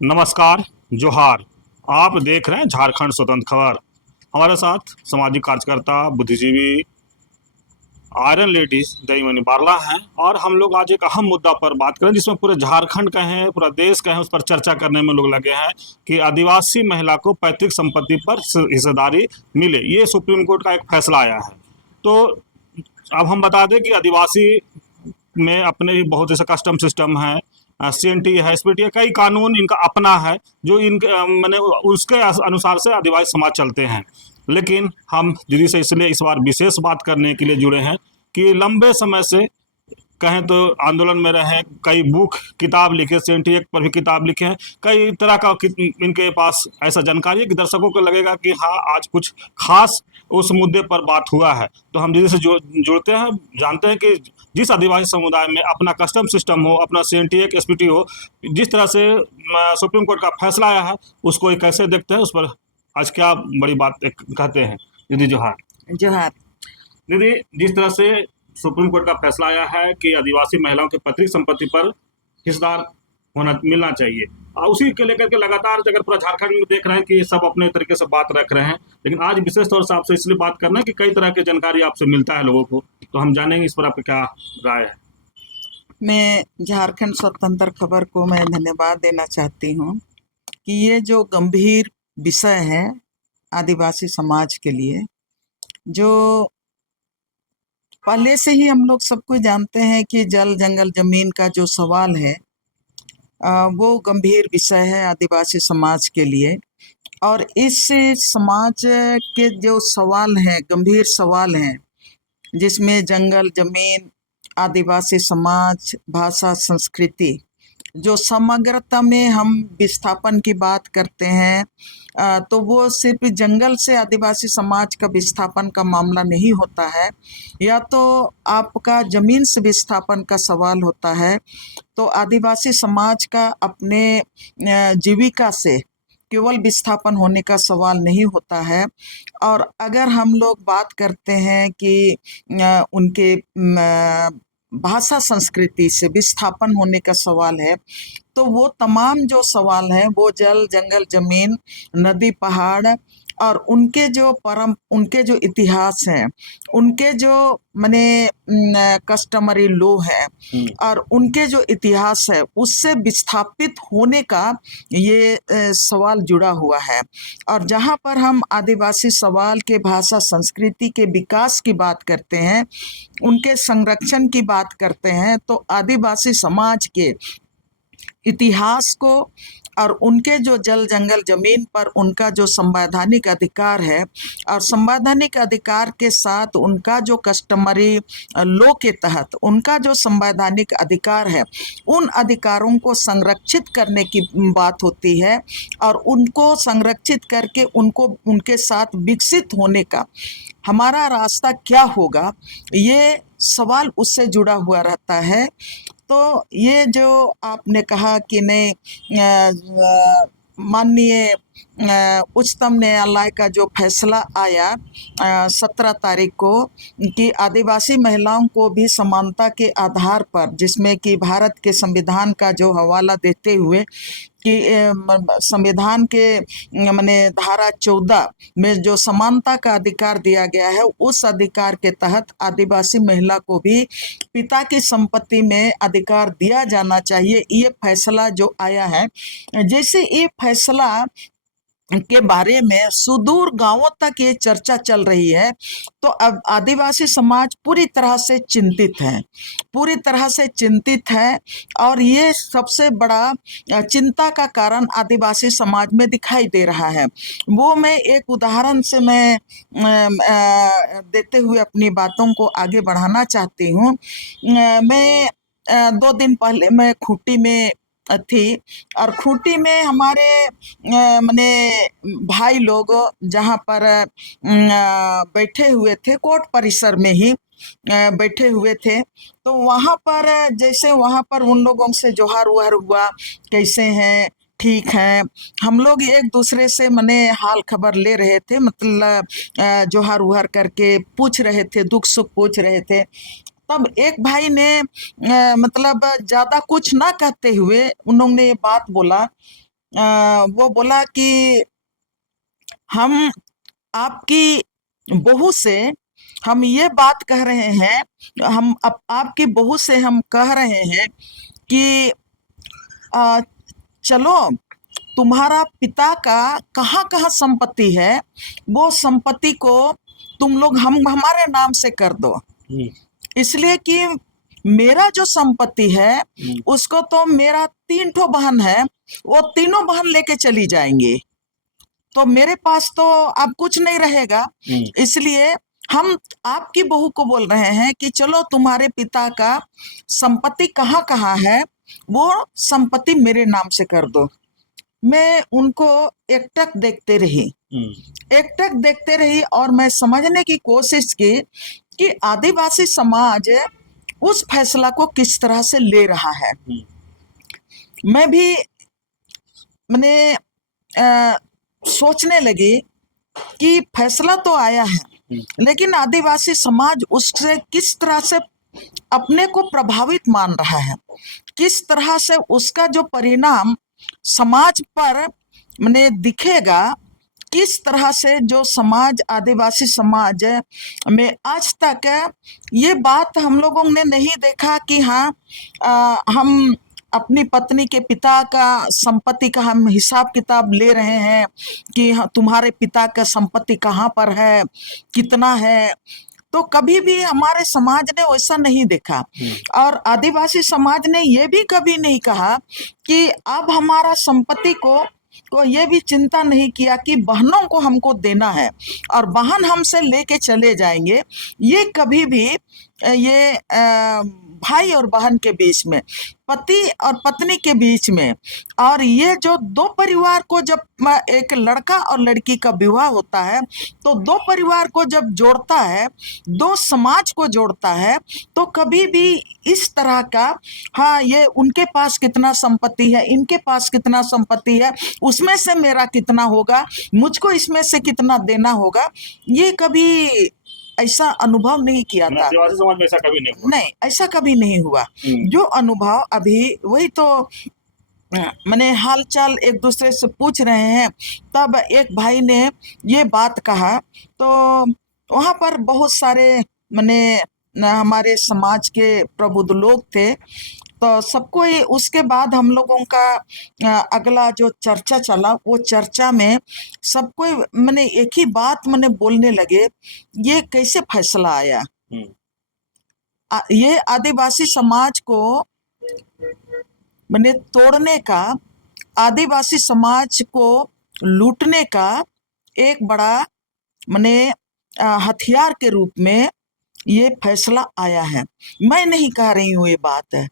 नमस्कार। जोहार। आप देख रहे हैं झारखंड स्वतंत्र खबर। हमारे साथ सामाजिक कार्यकर्ता बुद्धिजीवी आयरन लेडीज दईमनी बारला हैं और हम लोग आज एक अहम मुद्दा पर बात करें जिसमें पूरे झारखंड कहें, पूरा देश कहें, उस पर चर्चा करने में लोग लगे हैं कि आदिवासी महिला को पैतृक संपत्ति पर हिस्सेदारी मिले। ये सुप्रीम कोर्ट का एक फैसला आया है। तो अब हम बता दें कि आदिवासी में अपने भी बहुत ऐसा कस्टम सिस्टम है, CNT है, SPT है, कई कानून इनका अपना है जो इनके मैंने उसके अनुसार से आदिवासी समाज चलते हैं। लेकिन हम दीदी से इसलिए इस बार विशेष बात करने के लिए जुड़े हैं कि लंबे समय से कहें तो आंदोलन में रहे, कई बुक किताब लिखे, CNT एक्ट पर भी किताब लिखे हैं, कई तरह का इनके पास ऐसा जानकारी है कि दर्शकों को लगेगा कि हाँ आज कुछ खास उस मुद्दे पर बात हुआ है। तो हम दीदी से जुड़ते हैं, जानते हैं कि जिस आदिवासी समुदाय में अपना कस्टम सिस्टम हो, अपना CNT एक्ट SPT हो, जिस तरह से सुप्रीम कोर्ट का फैसला आया है उसको ये कैसे देखते हैं, उस पर आज क्या बड़ी बात कहते हैं। दीदी जोहार। जोहार। दीदी, जिस तरह से सुप्रीम कोर्ट का फैसला आया है कि आदिवासी महिलाओं की पैतृक संपत्ति पर हिस्सेदार होना मिलना चाहिए, और उसी के लेकर के लगातार अगर पूरा झारखंड में देख रहे हैं कि सब अपने तरीके से बात रख रहे हैं, लेकिन आज विशेष तौर से आपसे इसलिए बात करना है कि कई तरह की जानकारी आपसे मिलता है लोगों को, तो हम जानेंगे इस पर आपकी क्या राय है। मैं झारखंड स्वतंत्र खबर को मैं धन्यवाद देना चाहती हूँ कि ये जो गंभीर विषय है आदिवासी समाज के लिए, जो पहले से ही हम लोग सबको जानते हैं कि जल जंगल जमीन का जो सवाल है वो गंभीर विषय है आदिवासी समाज के लिए। और इस समाज के जो सवाल हैं, गंभीर सवाल हैं, जिसमें जंगल जमीन, आदिवासी समाज, भाषा, संस्कृति, जो समग्रता में हम विस्थापन की बात करते हैं, तो वो सिर्फ जंगल से आदिवासी समाज का विस्थापन का मामला नहीं होता है, या तो आपका जमीन से विस्थापन का सवाल होता है, तो आदिवासी समाज का अपने जीविका से केवल विस्थापन होने का सवाल नहीं होता है। और अगर हम लोग बात करते हैं कि उनके भाषा संस्कृति से विस्थापन होने का सवाल है, तो वो तमाम जो सवाल हैं वो जल जंगल जमीन, नदी पहाड़ और उनके जो इतिहास हैं, उनके जो माने कस्टमरी लॉ है और उनके जो इतिहास है उससे विस्थापित होने का ये सवाल जुड़ा हुआ है। और जहाँ पर हम आदिवासी सवाल के भाषा संस्कृति के विकास की बात करते हैं, उनके संरक्षण की बात करते हैं, तो आदिवासी समाज के इतिहास को और उनके जो जल जंगल जमीन पर उनका जो संवैधानिक अधिकार है, और संवैधानिक अधिकार के साथ उनका जो कस्टमरी लॉ के तहत उनका जो संवैधानिक अधिकार है, उन अधिकारों को संरक्षित करने की बात होती है। और उनको संरक्षित करके उनको उनके साथ विकसित होने का हमारा रास्ता क्या होगा, ये सवाल उससे जुड़ा हुआ रहता है। तो ये जो आपने कहा कि नहीं, माननीय उच्चतम न्यायालय का जो फैसला आया 17 तारीख को कि आदिवासी महिलाओं को भी समानता के आधार पर, जिसमें कि भारत के संविधान का जो हवाला देते हुए कि संविधान के माने धारा 14 में जो समानता का अधिकार दिया गया है, उस अधिकार के तहत आदिवासी महिला को भी पिता की संपत्ति में अधिकार दिया जाना चाहिए। ये फैसला जो आया है, जैसे ये फैसला के बारे में सुदूर गांवों तक ये चर्चा चल रही है, तो अब आदिवासी समाज पूरी तरह से चिंतित है, पूरी तरह से चिंतित है। और ये सबसे बड़ा चिंता का कारण आदिवासी समाज में दिखाई दे रहा है। वो मैं एक उदाहरण से मैं देते हुए अपनी बातों को आगे बढ़ाना चाहती हूँ। मैं 2 दिन पहले मैं खूंटी में थी, और खूंटी में हमारे माने भाई लोग जहाँ पर बैठे हुए थे, कोर्ट परिसर में ही बैठे हुए थे, तो वहाँ पर जैसे वहाँ पर उन लोगों से जोहार वहार हुआ, कैसे हैं, ठीक हैं, हम लोग एक दूसरे से मने हाल खबर ले रहे थे, मतलब जोहार वहार करके पूछ रहे थे, दुख सुख पूछ रहे थे। तब एक भाई ने मतलब ज़्यादा कुछ ना कहते हुए उन्होंने ये बात बोला वो बोला कि हम आपकी बहू से हम ये बात कह रहे हैं, हम आपकी बहू से हम कह रहे हैं कि आ, चलो तुम्हारा पिता का कहाँ कहाँ संपत्ति है, वो संपत्ति को तुम लोग हम हमारे नाम से कर दो, इसलिए कि मेरा जो संपत्ति है उसको तो मेरा 3 ठो बहन है, वो तीनों बहन लेके चली जाएंगी, तो मेरे पास तो अब कुछ नहीं रहेगा। इसलिए हम आपकी बहू को बोल रहे हैं कि चलो तुम्हारे पिता का संपत्ति कहाँ कहाँ है, वो संपत्ति मेरे नाम से कर दो। मैं उनको एकटक देखते रही और मैं समझने की कोशिश की कि आदिवासी समाज उस फैसला को किस तरह से ले रहा है। मैं भी मैंने सोचने लगी कि फैसला तो आया है, लेकिन आदिवासी समाज उससे किस तरह से अपने को प्रभावित मान रहा है, किस तरह से उसका जो परिणाम समाज पर मैंने दिखेगा, किस तरह से जो समाज आदिवासी समाज में आज तक ये बात हम लोगों ने नहीं देखा कि हाँ हम अपनी पत्नी के पिता का संपत्ति का हम हिसाब किताब ले रहे हैं कि हाँ तुम्हारे पिता का संपत्ति कहाँ पर है, कितना है, तो कभी भी हमारे समाज ने वैसा नहीं देखा। और आदिवासी समाज ने ये भी कभी नहीं कहा कि अब हमारा संपत्ति को ये भी चिंता नहीं किया कि बहनों को हमको देना है और बहन हमसे लेके चले जाएंगे। ये कभी भी ये भाई और बहन के बीच में, पति और पत्नी के बीच में, और ये जो दो परिवार को जब एक लड़का और लड़की का विवाह होता है तो दो परिवार को जब जोड़ता है, दो समाज को जोड़ता है, तो कभी भी इस तरह का हाँ ये उनके पास कितना संपत्ति है, इनके पास कितना संपत्ति है, उसमें से मेरा कितना होगा, मुझको इसमें से कितना देना होगा, ये कभी ऐसा अनुभव नहीं किया था। आदिवासी समाज में ऐसा कभी नहीं हुआ। नहीं, ऐसा कभी नहीं हुआ। जो अनुभव अभी वही तो मैंने हालचाल एक दूसरे से पूछ रहे हैं, तब एक भाई ने ये बात कहा, तो वहाँ पर बहुत सारे मैंने हमारे समाज के प्रबुद्ध लोग थे, तो सबको ही उसके बाद हम लोगों का अगला जो चर्चा चला, वो चर्चा में सबको मैंने एक ही बात मैंने बोलने लगे, ये कैसे फैसला आया, ये आदिवासी समाज को मैंने तोड़ने का, आदिवासी समाज को लूटने का एक बड़ा मैंने हथियार के रूप में ये फैसला आया है। मैं नहीं कह रही हूँ, ये बात है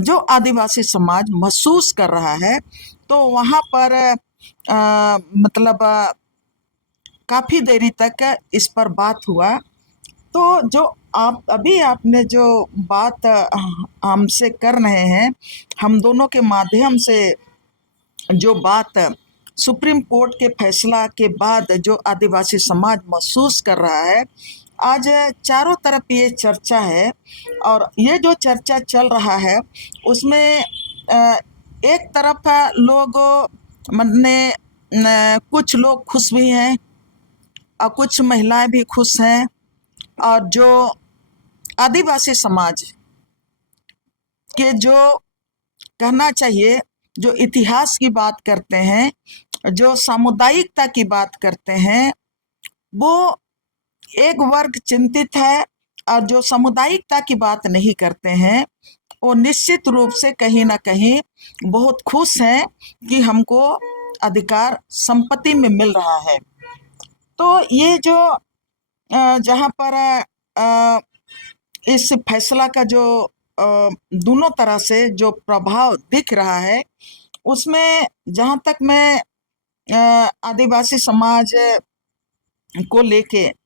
जो आदिवासी समाज महसूस कर रहा है। तो वहाँ पर मतलब काफी देरी तक इस पर बात हुआ। तो जो आपने जो बात हमसे कर रहे हैं, हम दोनों के माध्यम से जो बात सुप्रीम कोर्ट के फैसला के बाद जो आदिवासी समाज महसूस कर रहा है, आज चारों तरफ ये चर्चा है, और ये जो चर्चा चल रहा है उसमें एक तरफ लोग मने कुछ लोग खुश भी हैं और कुछ महिलाएं भी खुश हैं, और जो आदिवासी समाज के जो कहना चाहिए, जो इतिहास की बात करते हैं, जो सामुदायिकता की बात करते हैं, वो एक वर्ग चिंतित है, और जो सामुदायिकता की बात नहीं करते हैं वो निश्चित रूप से कहीं ना कहीं बहुत खुश हैं कि हमको अधिकार संपत्ति में मिल रहा है। तो ये जो जहाँ पर इस फैसला का जो दोनों तरह से जो प्रभाव दिख रहा है, उसमें जहाँ तक मैं आदिवासी समाज को लेके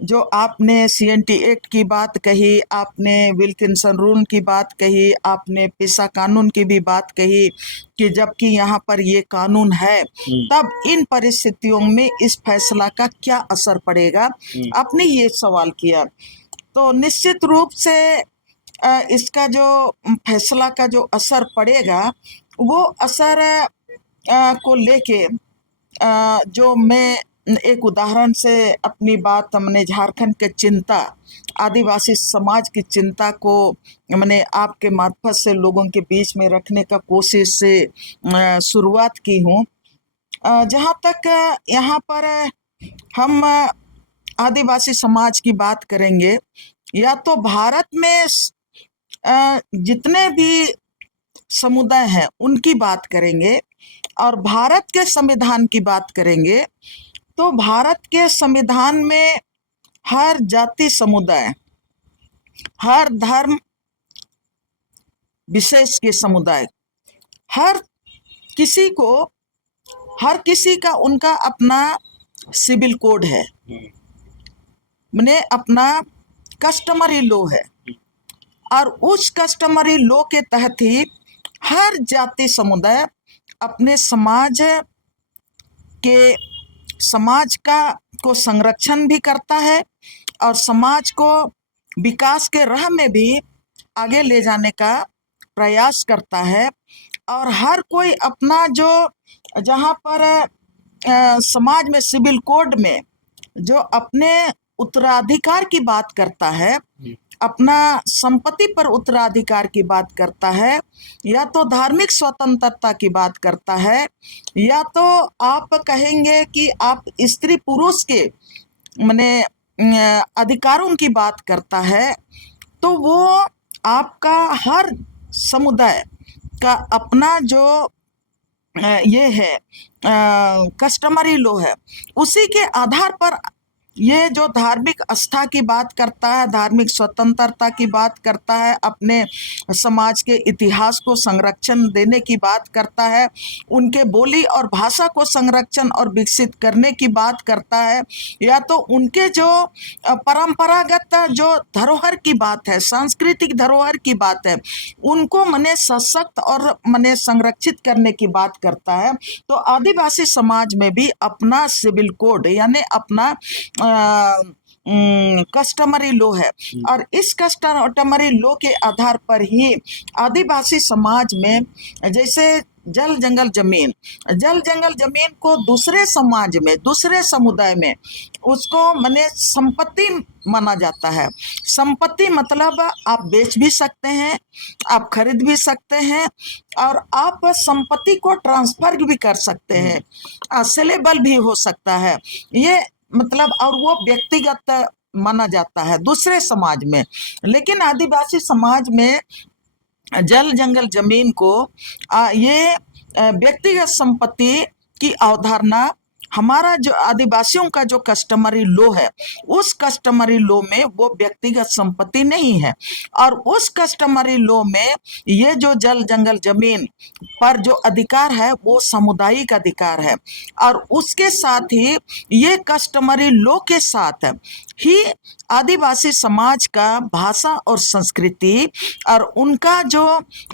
जो आपने CNT एक्ट की बात कही, आपने विल्किंसन रूल की बात कही, आपने पेशा कानून की भी बात कही कि जबकि यहाँ पर ये कानून है, तब इन परिस्थितियों में इस फैसला का क्या असर पड़ेगा, आपने ये सवाल किया। तो निश्चित रूप से इसका जो फैसला का जो असर पड़ेगा, वो असर को लेके जो मैं एक उदाहरण से अपनी बात मैंने झारखंड के चिंता, आदिवासी समाज की चिंता को मैंने आपके मार्फत से लोगों के बीच में रखने का कोशिश से शुरुआत की हूँ। जहाँ तक यहाँ पर हम आदिवासी समाज की बात करेंगे, या तो भारत में जितने भी समुदाय हैं उनकी बात करेंगे और भारत के संविधान की बात करेंगे, तो भारत के संविधान में हर जाति समुदाय, हर धर्म विशेष के समुदाय, हर किसी का उनका अपना सिविल कोड है, मैंने अपना कस्टमरी लॉ है, और उस कस्टमरी लॉ के तहत ही हर जाति समुदाय अपने समाज को संरक्षण भी करता है और समाज को विकास के राह में भी आगे ले जाने का प्रयास करता है। और हर कोई अपना जो जहाँ पर समाज में सिविल कोड में जो अपने उत्तराधिकार की बात करता है, अपना संपत्ति पर उत्तराधिकार की बात करता है, या तो धार्मिक स्वतंत्रता की बात करता है, या तो आप कहेंगे कि आप स्त्री पुरुष के माने अधिकारों की बात करता है, तो वो आपका हर समुदाय का अपना जो ये है कस्टमरी लॉ है, उसी के आधार पर ये जो धार्मिक आस्था की बात करता है, धार्मिक स्वतंत्रता की बात करता है, अपने समाज के इतिहास को संरक्षण देने की बात करता है, उनके बोली और भाषा को संरक्षण और विकसित करने की बात करता है, या तो उनके जो परंपरागत जो धरोहर की बात है, सांस्कृतिक धरोहर की बात है, उनको मने सशक्त और मने संरक्षित करने की बात करता है। तो आदिवासी समाज में भी अपना सिविल कोड यानी अपना कस्टमरी लॉ है, और इस कस्टमरी लॉ के आधार पर ही आदिवासी समाज में जैसे जल जंगल जमीन को दूसरे समाज में, दूसरे समुदाय में उसको माने संपत्ति माना जाता है। संपत्ति मतलब आप बेच भी सकते हैं, आप खरीद भी सकते हैं, और आप संपत्ति को ट्रांसफर भी कर सकते हैं, सेलेबल भी हो सकता है ये मतलब, और वो व्यक्तिगत माना जाता है दूसरे समाज में। लेकिन आदिवासी समाज में जल जंगल जमीन को ये व्यक्तिगत संपत्ति की अवधारणा, हमारा जो आदिवासियों का जो कस्टमरी लॉ है, उस कस्टमरी लॉ में वो व्यक्तिगत संपत्ति नहीं है, और उस कस्टमरी लॉ में ये जो जल जंगल जमीन पर जो अधिकार है वो सामुदायिक अधिकार है। और उसके साथ ही ये कस्टमरी लॉ के साथ ही आदिवासी समाज का भाषा और संस्कृति और उनका जो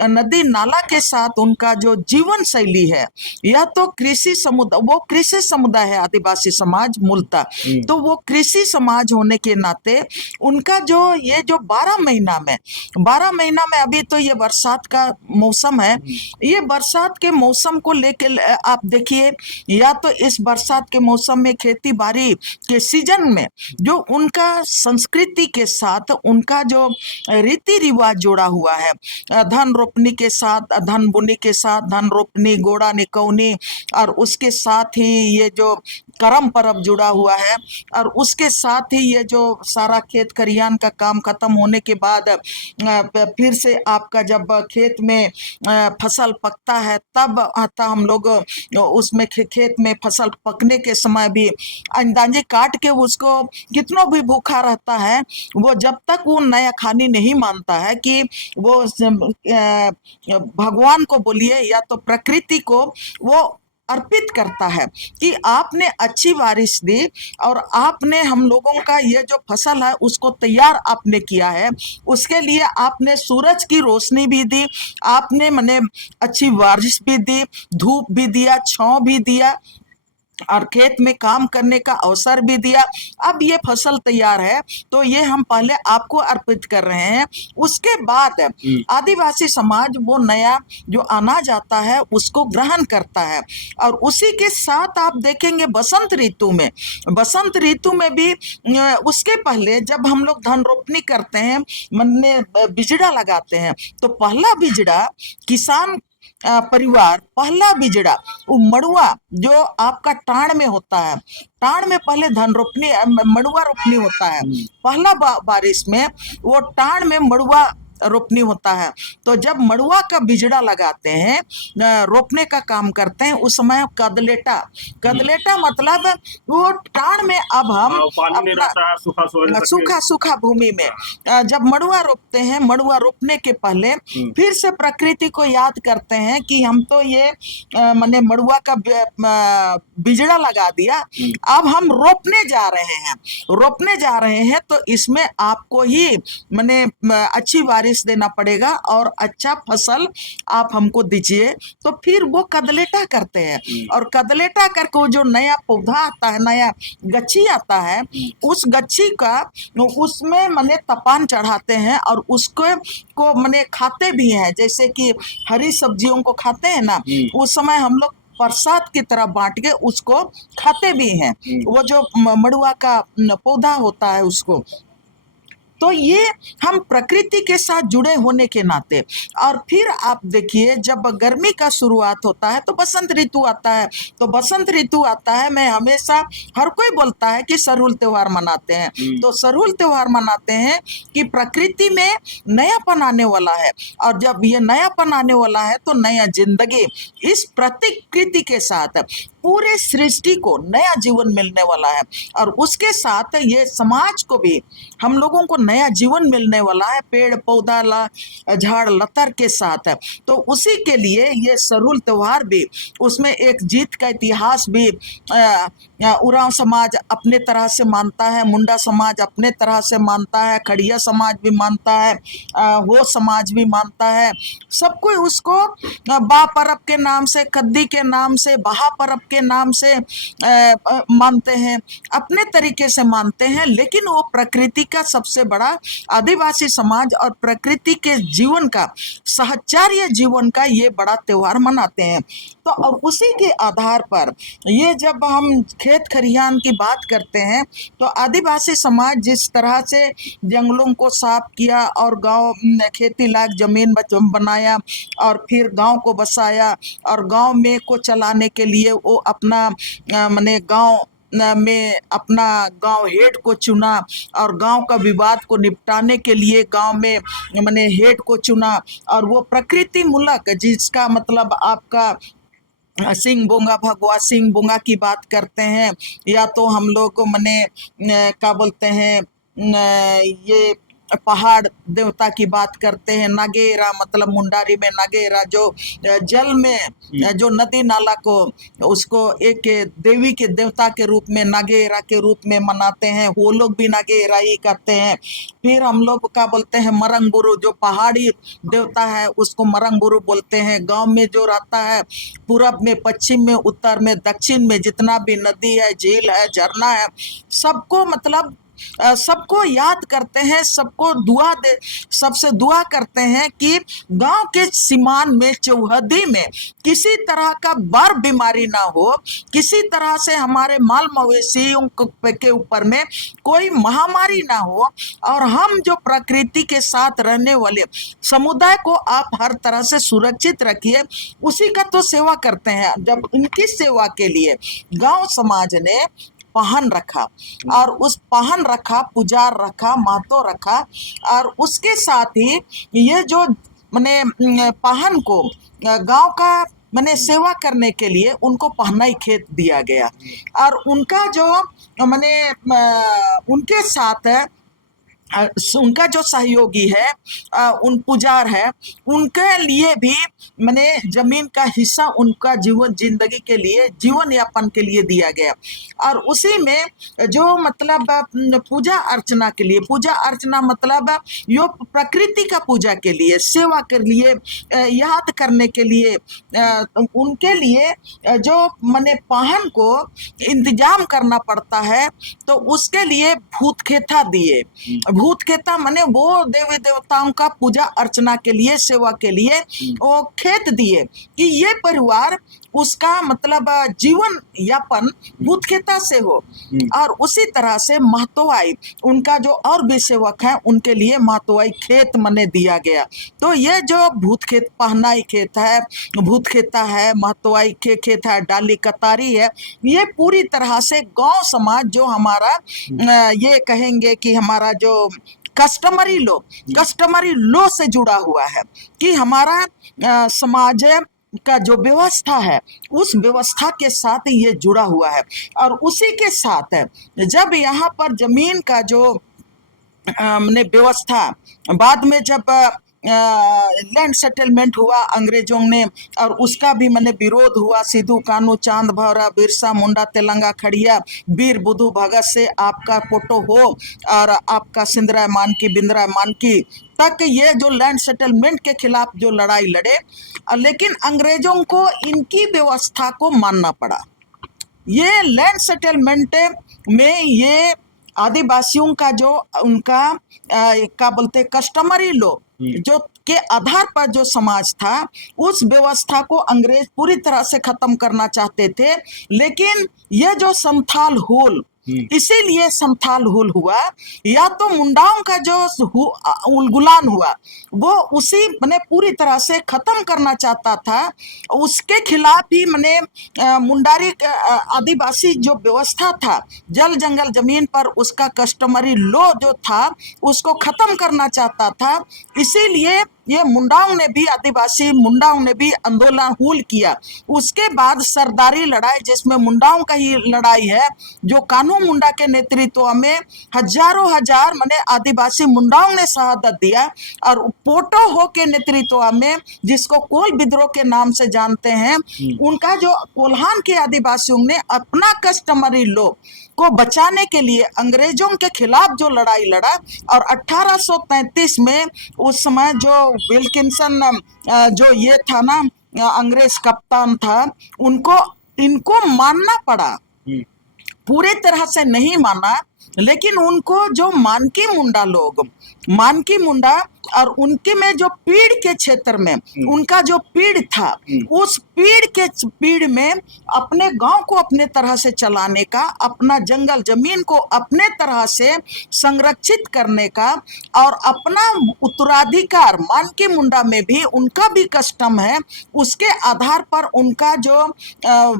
नदी नाला के साथ उनका जो जीवन शैली है, या तो कृषि समुदाय, वो कृषि समुदाय है आदिवासी समाज मूलतः, तो वो कृषि समाज होने के नाते उनका जो ये जो 12 महीना में अभी तो ये बरसात का मौसम है, ये बरसात के मौसम को लेकर आप देखिए, या तो इस बरसात के मौसम में खेती बाड़ी के सीजन में जो उनका संस्कृति के साथ उनका जो रीति रिवाज जुड़ा हुआ है, धन रोपनी के साथ, धन बुनी के साथ, धन रोपनी, गोड़ा निकौनी, और उसके साथ ही ये जो करम परब जुड़ा हुआ है, और उसके साथ ही ये जो सारा खेत खरियान का काम खत्म होने के बाद फिर से आपका जब खेत में फसल पकता है, तब आता हम लोग उसमें खेत में फसल पकने के समय भी अंदाजे काट के उसको कितनों भी भूखा रहता है, वो जब तक वो नया खानी नहीं मानता है कि वो भगवान को बोलिए या तो प्रकृति को वो अर्पित करता है कि आपने अच्छी बारिश दी और आपने हम लोगों का ये जो फसल है उसको तैयार आपने किया है, उसके लिए आपने सूरज की रोशनी भी दी, आपने मने अच्छी बारिश भी दी, धूप भी दिया, छांव भी दिया, और खेत में काम करने का अवसर भी दिया। अब ये फसल तैयार है तो ये हम पहले आपको अर्पित कर रहे हैं। उसके बाद आदिवासी समाज वो नया जो अनाज आता है उसको ग्रहण करता है। और उसी के साथ आप देखेंगे बसंत ऋतु में भी उसके पहले जब हम लोग धन रोपनी करते हैं, मन में बिजड़ा लगाते हैं, तो पहला बिजड़ा किसान परिवार पहला बिजड़ा वो मड़ुआ जो आपका टाण में होता है, टाण में पहले धन रोपनी मड़ुआ रोपनी होता है। पहला बारिश में वो टाण में मड़ुआ रोपनी होता है। तो जब मड़ुआ का बिजड़ा लगाते हैं, रोपने का काम करते हैं, उस समय कदलेटा मतलब वो टाण में अब हम पानी नहीं रहता है, सूखा भूमि में जब मड़ुआ रोपते हैं, मड़ुआ रोपने के पहले फिर से प्रकृति को याद करते हैं कि हम तो ये माने मड़ुआ का बिजड़ा लगा दिया, अब हम रोपने जा रहे हैं तो इसमें आपको ही माने अच्छी बारिश देना पड़ेगा और अच्छा फसल आप हमको दीजिए। तो फिर वो कदलेटा करते हैं और कदलेटा करके वो जो नया पौधा आता है, नया गच्छी आता है, उस गच्छी का उसमें माने तपान चढ़ाते हैं और उसको को माने खाते भी हैं, जैसे कि हरी सब्जियों को खाते हैं ना, उस समय हम लोग प्रसाद की तरह बांट के उसको खाते भी हैं, वो जो मड़ुआ का पौधा होता है उसको। तो ये हम प्रकृति के साथ जुड़े होने के नाते। और फिर आप देखिए जब गर्मी का शुरुआत होता है तो बसंत ऋतु आता है, तो बसंत ऋतु आता है मैं हमेशा हर कोई बोलता है कि सरहुल त्योहार मनाते हैं, तो सरहुल त्योहार मनाते हैं कि प्रकृति में नयापन आने वाला है। और जब ये नयापन आने वाला है तो नया जिंदगी, इस प्रकृति के साथ पूरे सृष्टि को नया जीवन मिलने वाला है। और उसके साथ ये समाज को भी हम लोगों को नया जीवन मिलने वाला है, पेड़ पौधा झाड़ लतर के साथ। तो उसी के लिए ये सरहुल त्योहार भी, उसमें एक जीत का इतिहास भी उरांव समाज अपने तरह से मानता है, मुंडा समाज अपने तरह से मानता है, खड़िया समाज भी मानता है, हो समाज भी मानता है। सब कोई उसको बा परब के नाम से, कद्दी के नाम से, बहा परब के नाम से मानते हैं, अपने तरीके से मानते हैं। लेकिन वो प्रकृति का सबसे बड़ा आदिवासी समाज और प्रकृति के जीवन का, सहचर्य जीवन का ये बड़ा त्योहार मनाते हैं। तो और उसी के आधार पर ये जब हम खेत खरिहान की बात करते हैं तो आदिवासी समाज जिस तरह से जंगलों को साफ किया और गांव खेती लायक जमीन बनाया और फिर गांव को बसाया और गांव में को चलाने के लिए वो अपना माने गांव में अपना गांव हेड को चुना और गांव का विवाद को निपटाने के लिए गांव में माने हेड को चुना। और वो प्रकृति मूलक, जिसका मतलब आपका सिंह बोंगा, भगवा सिंह बोंगा की बात करते हैं, या तो हम लोग माने क्या बोलते हैं ये पहाड़ देवता की बात करते हैं, नागेरा मतलब मुंडारी में नागेरा जो जल में जो नदी नाला को उसको एक देवी के देवता के रूप में नागेरा के रूप में मनाते हैं, वो लोग भी नागेरा ही करते हैं। फिर हम लोग क्या बोलते हैं मरंगबुरु, जो पहाड़ी देवता है उसको मरंगबुरु बोलते हैं। गांव में जो रहता है पूरब में, पश्चिम में, उत्तर में, दक्षिण में जितना भी नदी है, झील है, झरना है, सबको मतलब सबको याद करते हैं, सबसे दुआ करते हैं कि गांव के सीमान में, चौहदी में किसी तरह का बर बीमारी ना हो, किसी तरह से हमारे माल मवेशियों के ऊपर में कोई महामारी ना हो, और हम जो प्रकृति के साथ रहने वाले समुदाय को आप हर तरह से सुरक्षित रखिए, उसी का तो सेवा करते हैं। जब इनकी सेवा के लिए गांव समाज ने पाहन रखा और उस पाहन रखा, पुजार रखा, महतो रखा, और उसके साथ ही ये जो माने पाहन को गांव का माने सेवा करने के लिए उनको पहनाई खेत दिया गया। और उनका जो माने उनके साथ उनका जो सहयोगी है, उन पुजार है, उनके लिए भी मैंने जमीन का हिस्सा उनका जीवन जिंदगी के लिए, जीवन यापन के लिए दिया गया। और उसी में जो मतलब पूजा अर्चना के लिए, पूजा अर्चना मतलब यो प्रकृति का पूजा के लिए, सेवा के लिए, याद करने के लिए, उनके लिए जो मैंने पाहन को इंतजाम करना पड़ता है, तो उसके लिए भूतखेता दिए। भूतखेता माने वो देवी देवताओं का पूजा अर्चना के लिए, सेवा के लिए वो खेत दिए कि ये परिवार उसका मतलब जीवन यापन भूतखेता से हो। और उसी तरह से महतोआई, उनका जो और भी सेवक हैं उनके लिए महतोआई खेत मने दिया गया। तो ये जो भूतखेत, पहनाई खेत है, भूतखेता है, महतोआई के खेत है, डाली कतारी है, ये पूरी तरह से गांव समाज जो हमारा ये कहेंगे कि हमारा जो कस्टमरी लो से जुड़ा हुआ है कि हमारा समाज का जो व्यवस्था है उस व्यवस्था के साथ ये जुड़ा हुआ है। और उसी के साथ जब यहाँ पर जमीन का जो ने व्यवस्था, बाद में जब लैंड सेटलमेंट हुआ अंग्रेजों ने, और उसका भी मैंने विरोध हुआ, सिद्धू कानू, चांद भौरा, बिरसा मुंडा, तेलंगा खड़िया, वीर बुद्धू भगत से आपका फोटो हो और आपका सिंदरा मानकी, बिंद्रा मानकी तक ये जो लैंड सेटलमेंट के खिलाफ जो लड़ाई लड़े, लेकिन अंग्रेजों को इनकी व्यवस्था को मानना पड़ा। ये लैंड सेटलमेंट में ये आदिवासियों का जो उनका क्या बोलते कस्टमरी लो जो के आधार पर जो समाज था, उस व्यवस्था को अंग्रेज पूरी तरह से खत्म करना चाहते थे। लेकिन ये जो संथाल हुल, इसीलिए संथाल हुल हुआ, या तो मुंडाओं का जो उलगुलान हुआ वो उसी मैंने पूरी तरह से खत्म करना चाहता था। उसके खिलाफ ही मैंने मुंडारी आदिवासी जो व्यवस्था था जल जंगल जमीन पर, उसका कस्टमरी लो जो था उसको खत्म करना चाहता था। इसीलिए ये मुंडाओं ने भी, आदिवासी मुंडाओं ने भी आंदोलन हुल किया। उसके बाद सरदारी लड़ाई, जिसमें मुंडाओं का ही लड़ाई है, जो कानू मुंडा के नेतृत्व में हजारों हजार माने आदिवासी मुंडाओं ने शहादत दिया। और पोटो हो के नेतृत्व में, जिसको कोल विद्रोह के नाम से जानते हैं, उनका जो कोल्हान के आदिवासियों ने अपना कस्टमरी लो को बचाने के लिए अंग्रेजों के खिलाफ जो लड़ाई लड़ा। और 1833 में उस समय जो विल्किंसन जो ये था ना अंग्रेज कप्तान था, इनको मानना पड़ा। पूरे तरह से नहीं माना, लेकिन उनको जो मानकी मुंडा और उनके में जो पीड़ के क्षेत्र में उनका जो पीड़ था, उस पीड़ में अपने गांव को अपने तरह से चलाने का, अपना जंगल जमीन को अपने तरह से संरक्षित करने का, और अपना उत्तराधिकार मानकी मुंडा में भी उनका भी कस्टम है, उसके आधार पर उनका जो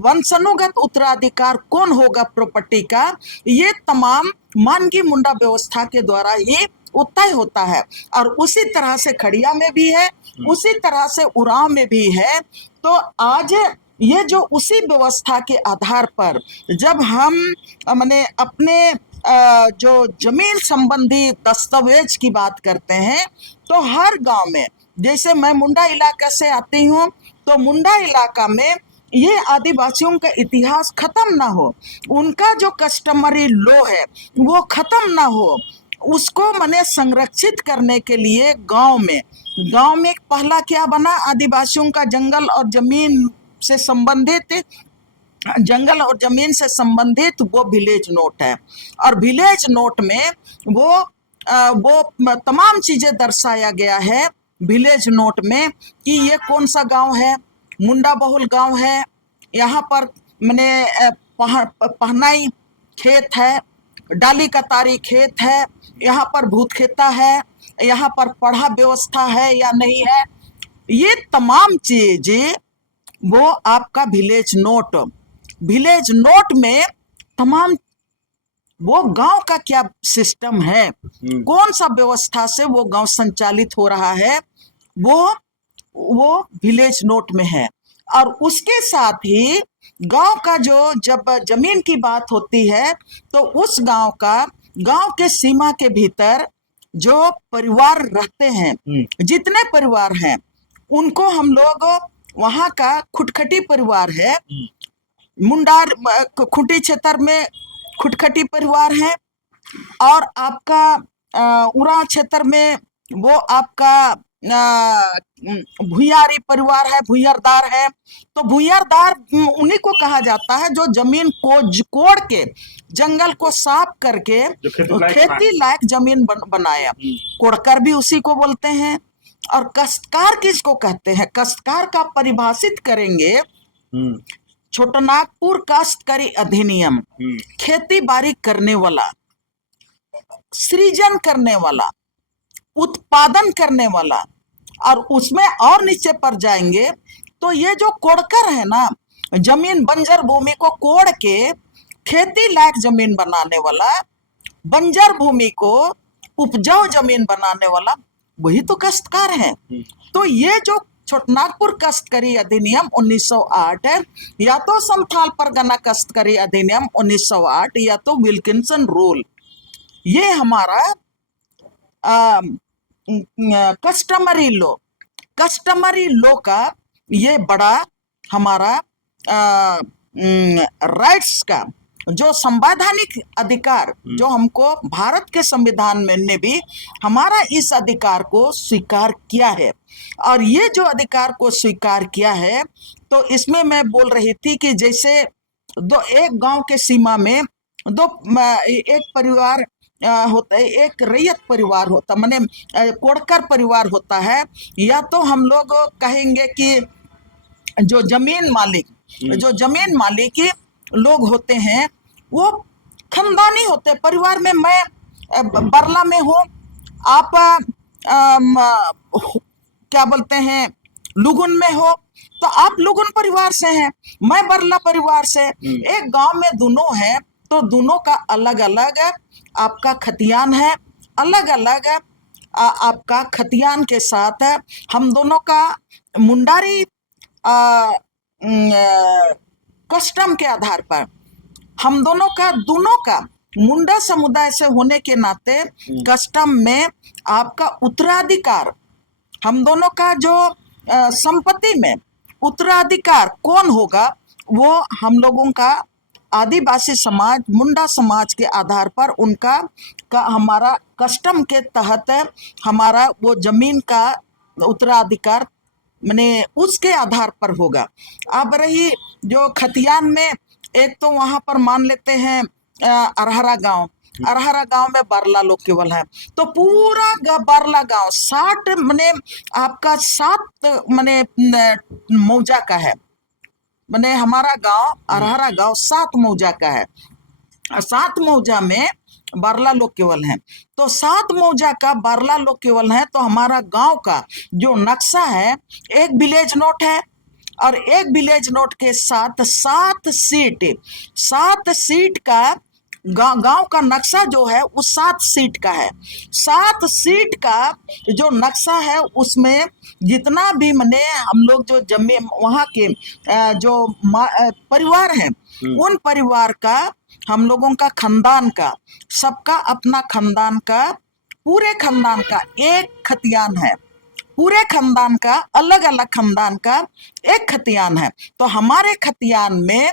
वंशानुगत उत्तराधिकार कौन होगा प्रॉपर्टी का, ये तमाम मानकी मुंडा व्यवस्था के द्वारा ही तय होता है। और उसी तरह से खड़िया में भी है, उसी तरह से उरांव में भी है। तो आज ये जो उसी व्यवस्था के आधार पर जब हम मैंने अपने जो जमीन संबंधी दस्तावेज की बात करते हैं, तो हर गांव में, जैसे मैं मुंडा इलाका से आती हूँ, तो मुंडा इलाका में ये आदिवासियों का इतिहास खत्म ना हो, उनका जो कस्टमरी लो है वो खत्म ना हो, उसको मैंने संरक्षित करने के लिए गांव में पहला क्या बना, आदिवासियों का जंगल और जमीन से संबंधित वो विलेज नोट है। और विलेज नोट में वो तमाम चीजें दर्शाया गया है विलेज नोट में कि ये कौन सा गांव है, मुंडा बहुल गांव है, यहाँ पर मैंने पहनाई खेत है, डाली कतारी खेत है, यहाँ पर भूतखेता है, यहाँ पर पढ़ा व्यवस्था है या नहीं है, ये तमाम चीजें वो आपका विलेज नोट में तमाम वो गांव का क्या सिस्टम है, कौन सा व्यवस्था से वो गांव संचालित हो रहा है, वो विलेज नोट में है। और उसके साथ ही गांव का जो जब जमीन की बात होती है, तो उस गांव के सीमा के भीतर जो परिवार रहते हैं, जितने परिवार हैं, उनको हम लोग वहाँ का खुटखटी परिवार है, मुंडार खूंटी क्षेत्र में खुटखटी परिवार है, और आपका उरा क्षेत्र में वो आपका भुइयारी परिवार है, भुइयारदार है। तो भुइयारदार उन्हीं को कहा जाता है जो जमीन को कोड़ के जंगल को साफ करके खेती लायक जमीन बनाया। कोड़कर भी उसी को बोलते हैं। और कष्टकार किसको कहते हैं? कष्टकार का परिभाषित करेंगे, छोटनागपुर काश्तकारी अधिनियम, खेती बाड़ी करने वाला, सृजन करने वाला, उत्पादन करने वाला। और उसमें और नीचे पर जाएंगे तो ये जो कोड़कर है ना, जमीन बंजर भूमि को कोड़ के खेती लायक जमीन बनाने वाला, बंजर भूमि को उपजाऊ जमीन बनाने वाला, वही तो काश्तकार है। तो ये जो छोटनागपुर काश्तकारी अधिनियम 1908 है, या तो संथाल परगना काश्तकारी अधिनियम 1908, या तो विल्किंसन रूल, ये हमारा कस्टमरी लॉ का ये बड़ा हमारा राइट्स का जो संवैधानिक अधिकार जो हमको भारत के संविधान में ने भी हमारा इस अधिकार को स्वीकार किया है। और ये जो अधिकार को स्वीकार किया है, तो इसमें मैं बोल रही थी कि जैसे एक गांव के सीमा में एक परिवार होता है, एक रैयत परिवार होता, माने कोड़कर परिवार होता है, या तो हम लोग कहेंगे कि जो जमीन मालिक लोग होते हैं वो खानदानी होते हैं। परिवार में मैं बरला में हूँ, आप क्या बोलते हैं लुगुन में हो, तो आप लुगुन परिवार से हैं, मैं बरला परिवार से। एक गांव में दोनों हैं, तो दोनों का अलग अलग आपका खतियान है, अलग अलग आपका खतियान के साथ हम दोनों का मुंडारी कस्टम के आधार पर हम दोनों का मुंडा समुदाय से होने के नाते कस्टम में आपका उत्तराधिकार, हम दोनों का जो संपत्ति में उत्तराधिकार कौन होगा, वो हम लोगों का आदिवासी समाज, मुंडा समाज के आधार पर उनका हमारा कस्टम के तहत हमारा वो जमीन का उत्तराधिकार माने उसके आधार पर होगा। अब रही जो खतियान में, एक तो वहां पर मान लेते हैं अरहरा गांव में बरला लोग केवल है, तो पूरा बरला गांव 60 माने आपका 7 माने मौजा का है, माने हमारा गांव अरहरा गांव 7 मौजा का है। 7 मौजा में बरला लोग केवल हैं, तो 7 मौजा का बरला लोग केवल हैं। तो हमारा गांव का जो नक्शा है, एक विलेज नोट है, और एक विलेज नोट के साथ 7 सीट का गांव का नक्शा जो है वो 7 सीट का है। 7 सीट का जो नक्शा है उसमें जितना भी माने हम लोग जो जमीन वहाँ के जो परिवार हैं, उन परिवार का, हम लोगों का खानदान का, सबका अपना खानदान का, पूरे खानदान का एक खतियान है, पूरे खानदान का अलग अलग खानदान का एक खतियान है। तो हमारे खतियान में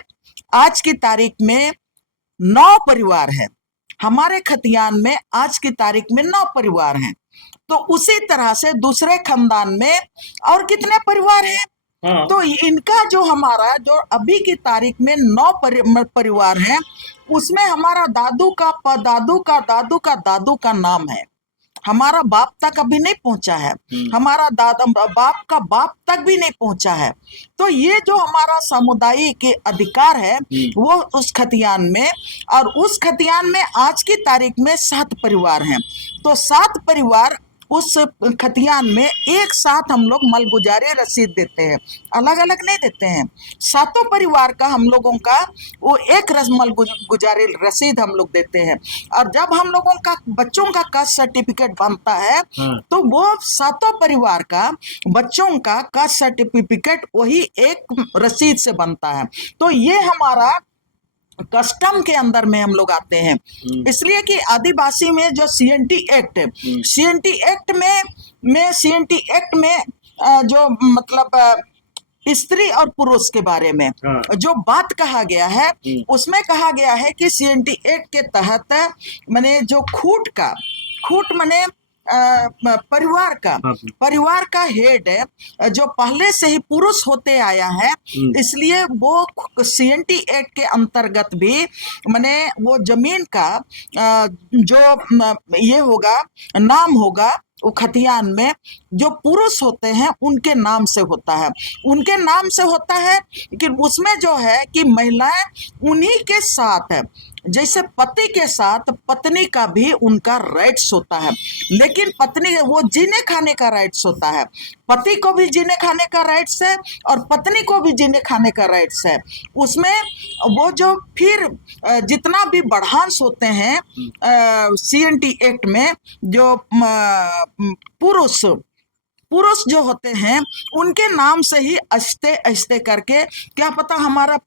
आज की तारीख में 9 परिवार है, हमारे खतियान में आज की तारीख में 9 परिवार हैं। तो उसी तरह से दूसरे खानदान में और कितने परिवार हैं? तो इनका जो हमारा जो अभी की तारीख में 9 परिवार हैं, उसमें हमारा दादू का दादू का दादू का दादू का नाम है, हमारा बाप तक अभी नहीं पहुंचा है, हमारा दादा बाप का बाप तक भी नहीं पहुंचा है। तो ये जो हमारा सामुदायिक अधिकार है वो उस खतियान में, और उस खतियान में आज की तारीख में 7 परिवार हैं। तो 7 परिवार उस खतियान में एक साथ हम लोग मलगुजारी रसीद देते हैं, अलग अलग नहीं देते हैं। 7 परिवार का हम लोगों का वो एक मलगुजारी रसीद हम लोग देते हैं। और जब हम लोगों का बच्चों का कास्ट सर्टिफिकेट बनता है, तो वो 7 परिवार का बच्चों का कास्ट सर्टिफिकेट वही एक रसीद से बनता है। तो ये हमारा कस्टम के अंदर में हम लोग आते हैं। इसलिए कि आदिवासी में जो सीएनटी एक्ट है, सीएनटी एक्ट में जो मतलब स्त्री और पुरुष के बारे में जो बात कहा गया है, उसमें कहा गया है कि सीएनटी एक्ट के तहत माने जो खूट माने परिवार का हेड है जो पहले से ही पुरुष होते आया है, इसलिए वो सीएनटी एक्ट के अंतर्गत भी माने वो जमीन का जो ये होगा, नाम होगा वो खतियान में जो पुरुष होते हैं उनके नाम से होता है, उनके नाम से होता है कि उसमें जो है कि महिलाएं उन्हीं के साथ है, जैसे पति के साथ पत्नी का भी उनका राइट्स होता है, लेकिन पत्नी वो जीने खाने का राइट्स होता है, पति को भी जीने खाने का राइट्स है और पत्नी को भी जीने खाने का राइट्स है। उसमें वो जो फिर जितना भी बढ़ांस होते हैं सीएनटी एक्ट में जो पुरुष जो होते हैं उनके नाम से ही अष्टे अष्टे करके, क्या पता हमारा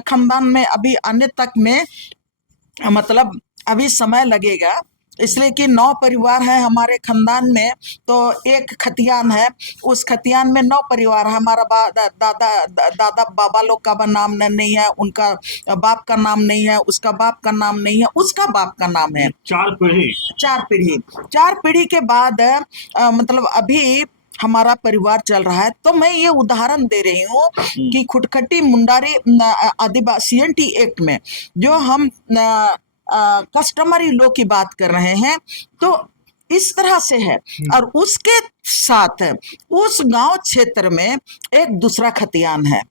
खानदान में अभी आने तक में मतलब अभी समय लगेगा, इसलिए कि 9 परिवार है हमारे खानदान में, तो एक खतियान है, उस खतियान में 9 परिवार है। हमारा दादा बाबा लोग का नाम नहीं है, उनका बाप का नाम नहीं है, उसका बाप का नाम नहीं है, उसका बाप का नाम है। 4 पीढ़ी के बाद मतलब अभी हमारा परिवार चल रहा है। तो मैं ये उदाहरण दे रही हूँ कि खुटखटी मुंडारी आदिवासी सीएनटी एक्ट में जो हम कस्टमरी लॉ की बात कर रहे हैं, तो इस तरह से है। और उसके साथ उस गांव क्षेत्र में एक दूसरा खतियान है,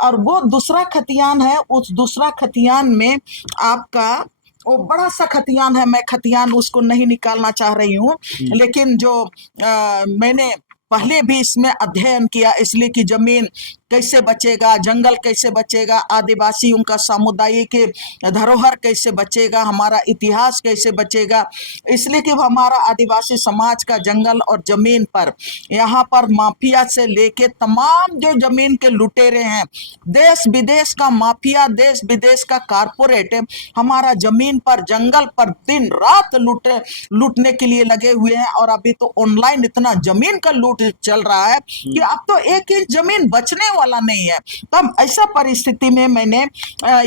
और वो दूसरा खतियान है, उस दूसरा खतियान में आपका वो बड़ा सा खतियान है, मैं खतियान उसको नहीं निकालना चाह रही हूँ, लेकिन जो मैंने पहले भी इसमें अध्ययन किया, इसलिए कि जमीन कैसे बचेगा, जंगल कैसे बचेगा, आदिवासियों का सामुदायिक धरोहर कैसे बचेगा, हमारा इतिहास कैसे बचेगा, इसलिए कि हमारा आदिवासी समाज का जंगल और जमीन पर यहाँ पर माफिया से लेके तमाम जो जमीन के लुटेरे हैं, देश विदेश का माफिया, देश विदेश का कारपोरेट हमारा जमीन पर, जंगल पर दिन रात लूटने के लिए लगे हुए हैं। और अभी तो ऑनलाइन इतना जमीन का लूट चल रहा है कि अब तो 1 इंच जमीन बचने वाला नहीं है। तब ऐसा परिस्थिति में मैंने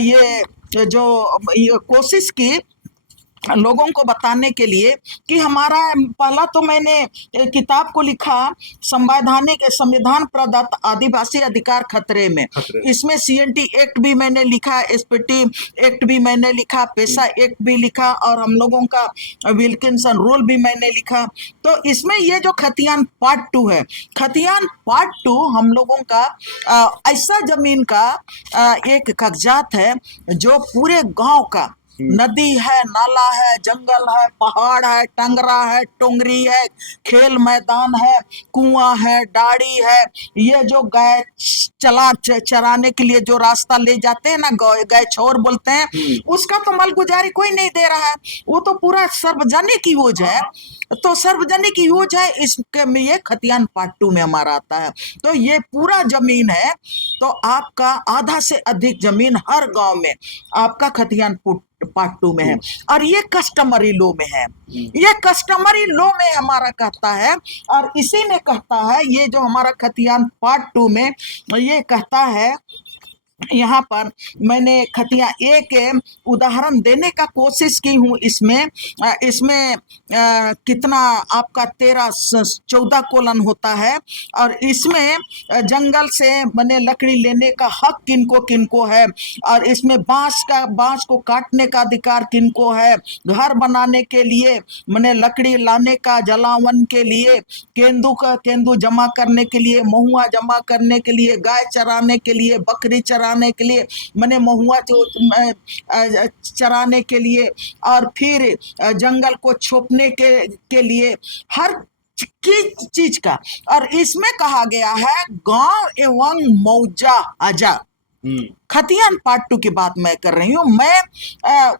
ये जो कोशिश की लोगों को बताने के लिए कि हमारा पहला तो मैंने किताब को लिखा संविधान प्रदत्त आदिवासी अधिकार खतरे में, इसमें सीएनटी एक्ट भी मैंने लिखा, एसपीटी एक्ट भी मैंने लिखा, पेशा एक्ट भी लिखा, और हम लोगों का विल्किंसन रूल भी मैंने लिखा। तो इसमें ये जो खतियान पार्ट 2 है, खतियान पार्ट 2 हम लोगों का ऐसा जमीन का एक कागजात है जो पूरे गांव का, नदी है, नाला है, जंगल है, पहाड़ है, टंगरा है, टोंगरी है, खेल मैदान है, कुआं है, डाड़ी है, ये जो गाय चराने के लिए जो रास्ता ले जाते हैं ना, गाय छोर बोलते हैं, उसका तो मालगुजारी कोई नहीं दे रहा है, वो तो पूरा सार्वजनिक यूज है। तो सार्वजनिक यूज है, इसके में ये खतियान पार्ट 2 में हमारा आता है। तो ये पूरा जमीन है, तो आपका आधा से अधिक जमीन हर गांव में आपका खतियान पार्ट 2 में है, और ये कस्टमरी लॉ में है, ये कस्टमरी लॉ में हमारा कहता है। और इसी में कहता है, ये जो हमारा खतियान पार्ट 2 में ये कहता है, यहाँ पर मैंने खतिया एक उदाहरण देने का कोशिश की हूँ। इसमें कितना आपका 13-14 कोलन होता है, और इसमें जंगल से बने लकड़ी लेने का हक किनको है, और इसमें बांस को काटने का अधिकार किनको है, घर बनाने के लिए मैंने लकड़ी लाने का, जलावन के लिए, केंदू जमा करने के लिए, महुआ जमा करने के लिए, गाय चराने के लिए, बकरी चराने के लिए, मैंने महुआ चराने के लिए, और फिर जंगल को छोपने के लिए, हर चीज का। और इसमें कहा गया है गांव एवं मौजा आजा, खतियान पार्ट 2 की बात मैं कर रही हूँ, मैं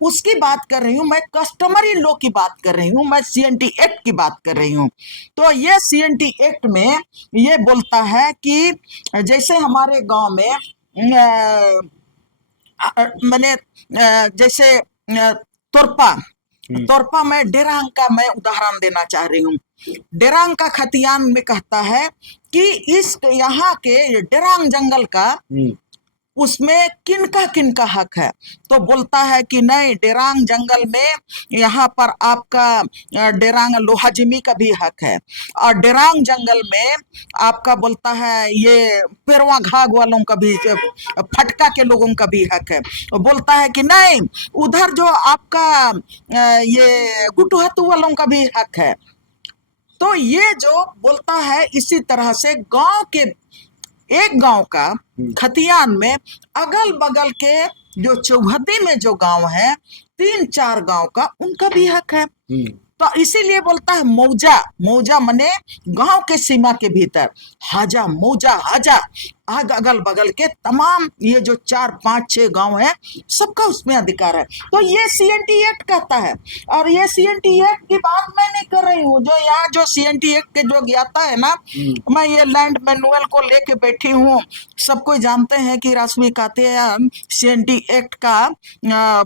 उसकी बात कर रही हूँ, मैं कस्टमरी लॉ की बात कर रही हूँ, मैं सीएनटी एक्ट की बात कर रही हूँ। तो ये सीएनटी एक्ट में ये बोलता है कि जैसे हमारे गांव में मैंने जैसे तोरपा तोरपा में डेरांग का मैं उदाहरण देना चाह रही हूँ। डेरांग का खतियान में कहता है कि इस यहाँ के डेरांग जंगल का उसमें किनका हक है, तो बोलता है कि नहीं, डेरांग जंगल में यहाँ पर आपका डेरांग लोहाजिमी का भी हक है, और डेरांग जंगल में आपका बोलता है ये पेरवा घाग वालों का भी, फटका के लोगों का भी हक है। बोलता है कि नहीं, उधर जो आपका ये गुटुहतु वालों का भी हक है। तो ये जो बोलता है, इसी तरह से गांव के एक गांव का खतियान में अगल बगल के जो चौहद्दी में जो गांव है, 3-4 गांव का उनका भी हक है। तो इसीलिए बोलता है मौजा, मौजा मने गांव के सीमा के भीतर, हाजा मौजा हाजा अगल बगल के तमाम ये जो 4-5-6 गांव है, सबका उसमें अधिकार है। तो ये CNT एक्ट कहता है, और ये CNT एक्ट की बात मैं नहीं कर रही हूँ। जो यहाँ जो CNT एक्ट के जो ज्ञाता है ना, मैं ये लैंड मैनुअल को लेके बैठी हूँ। सब कोई जानते हैं कि रश्मि कातियान CNT एक्ट का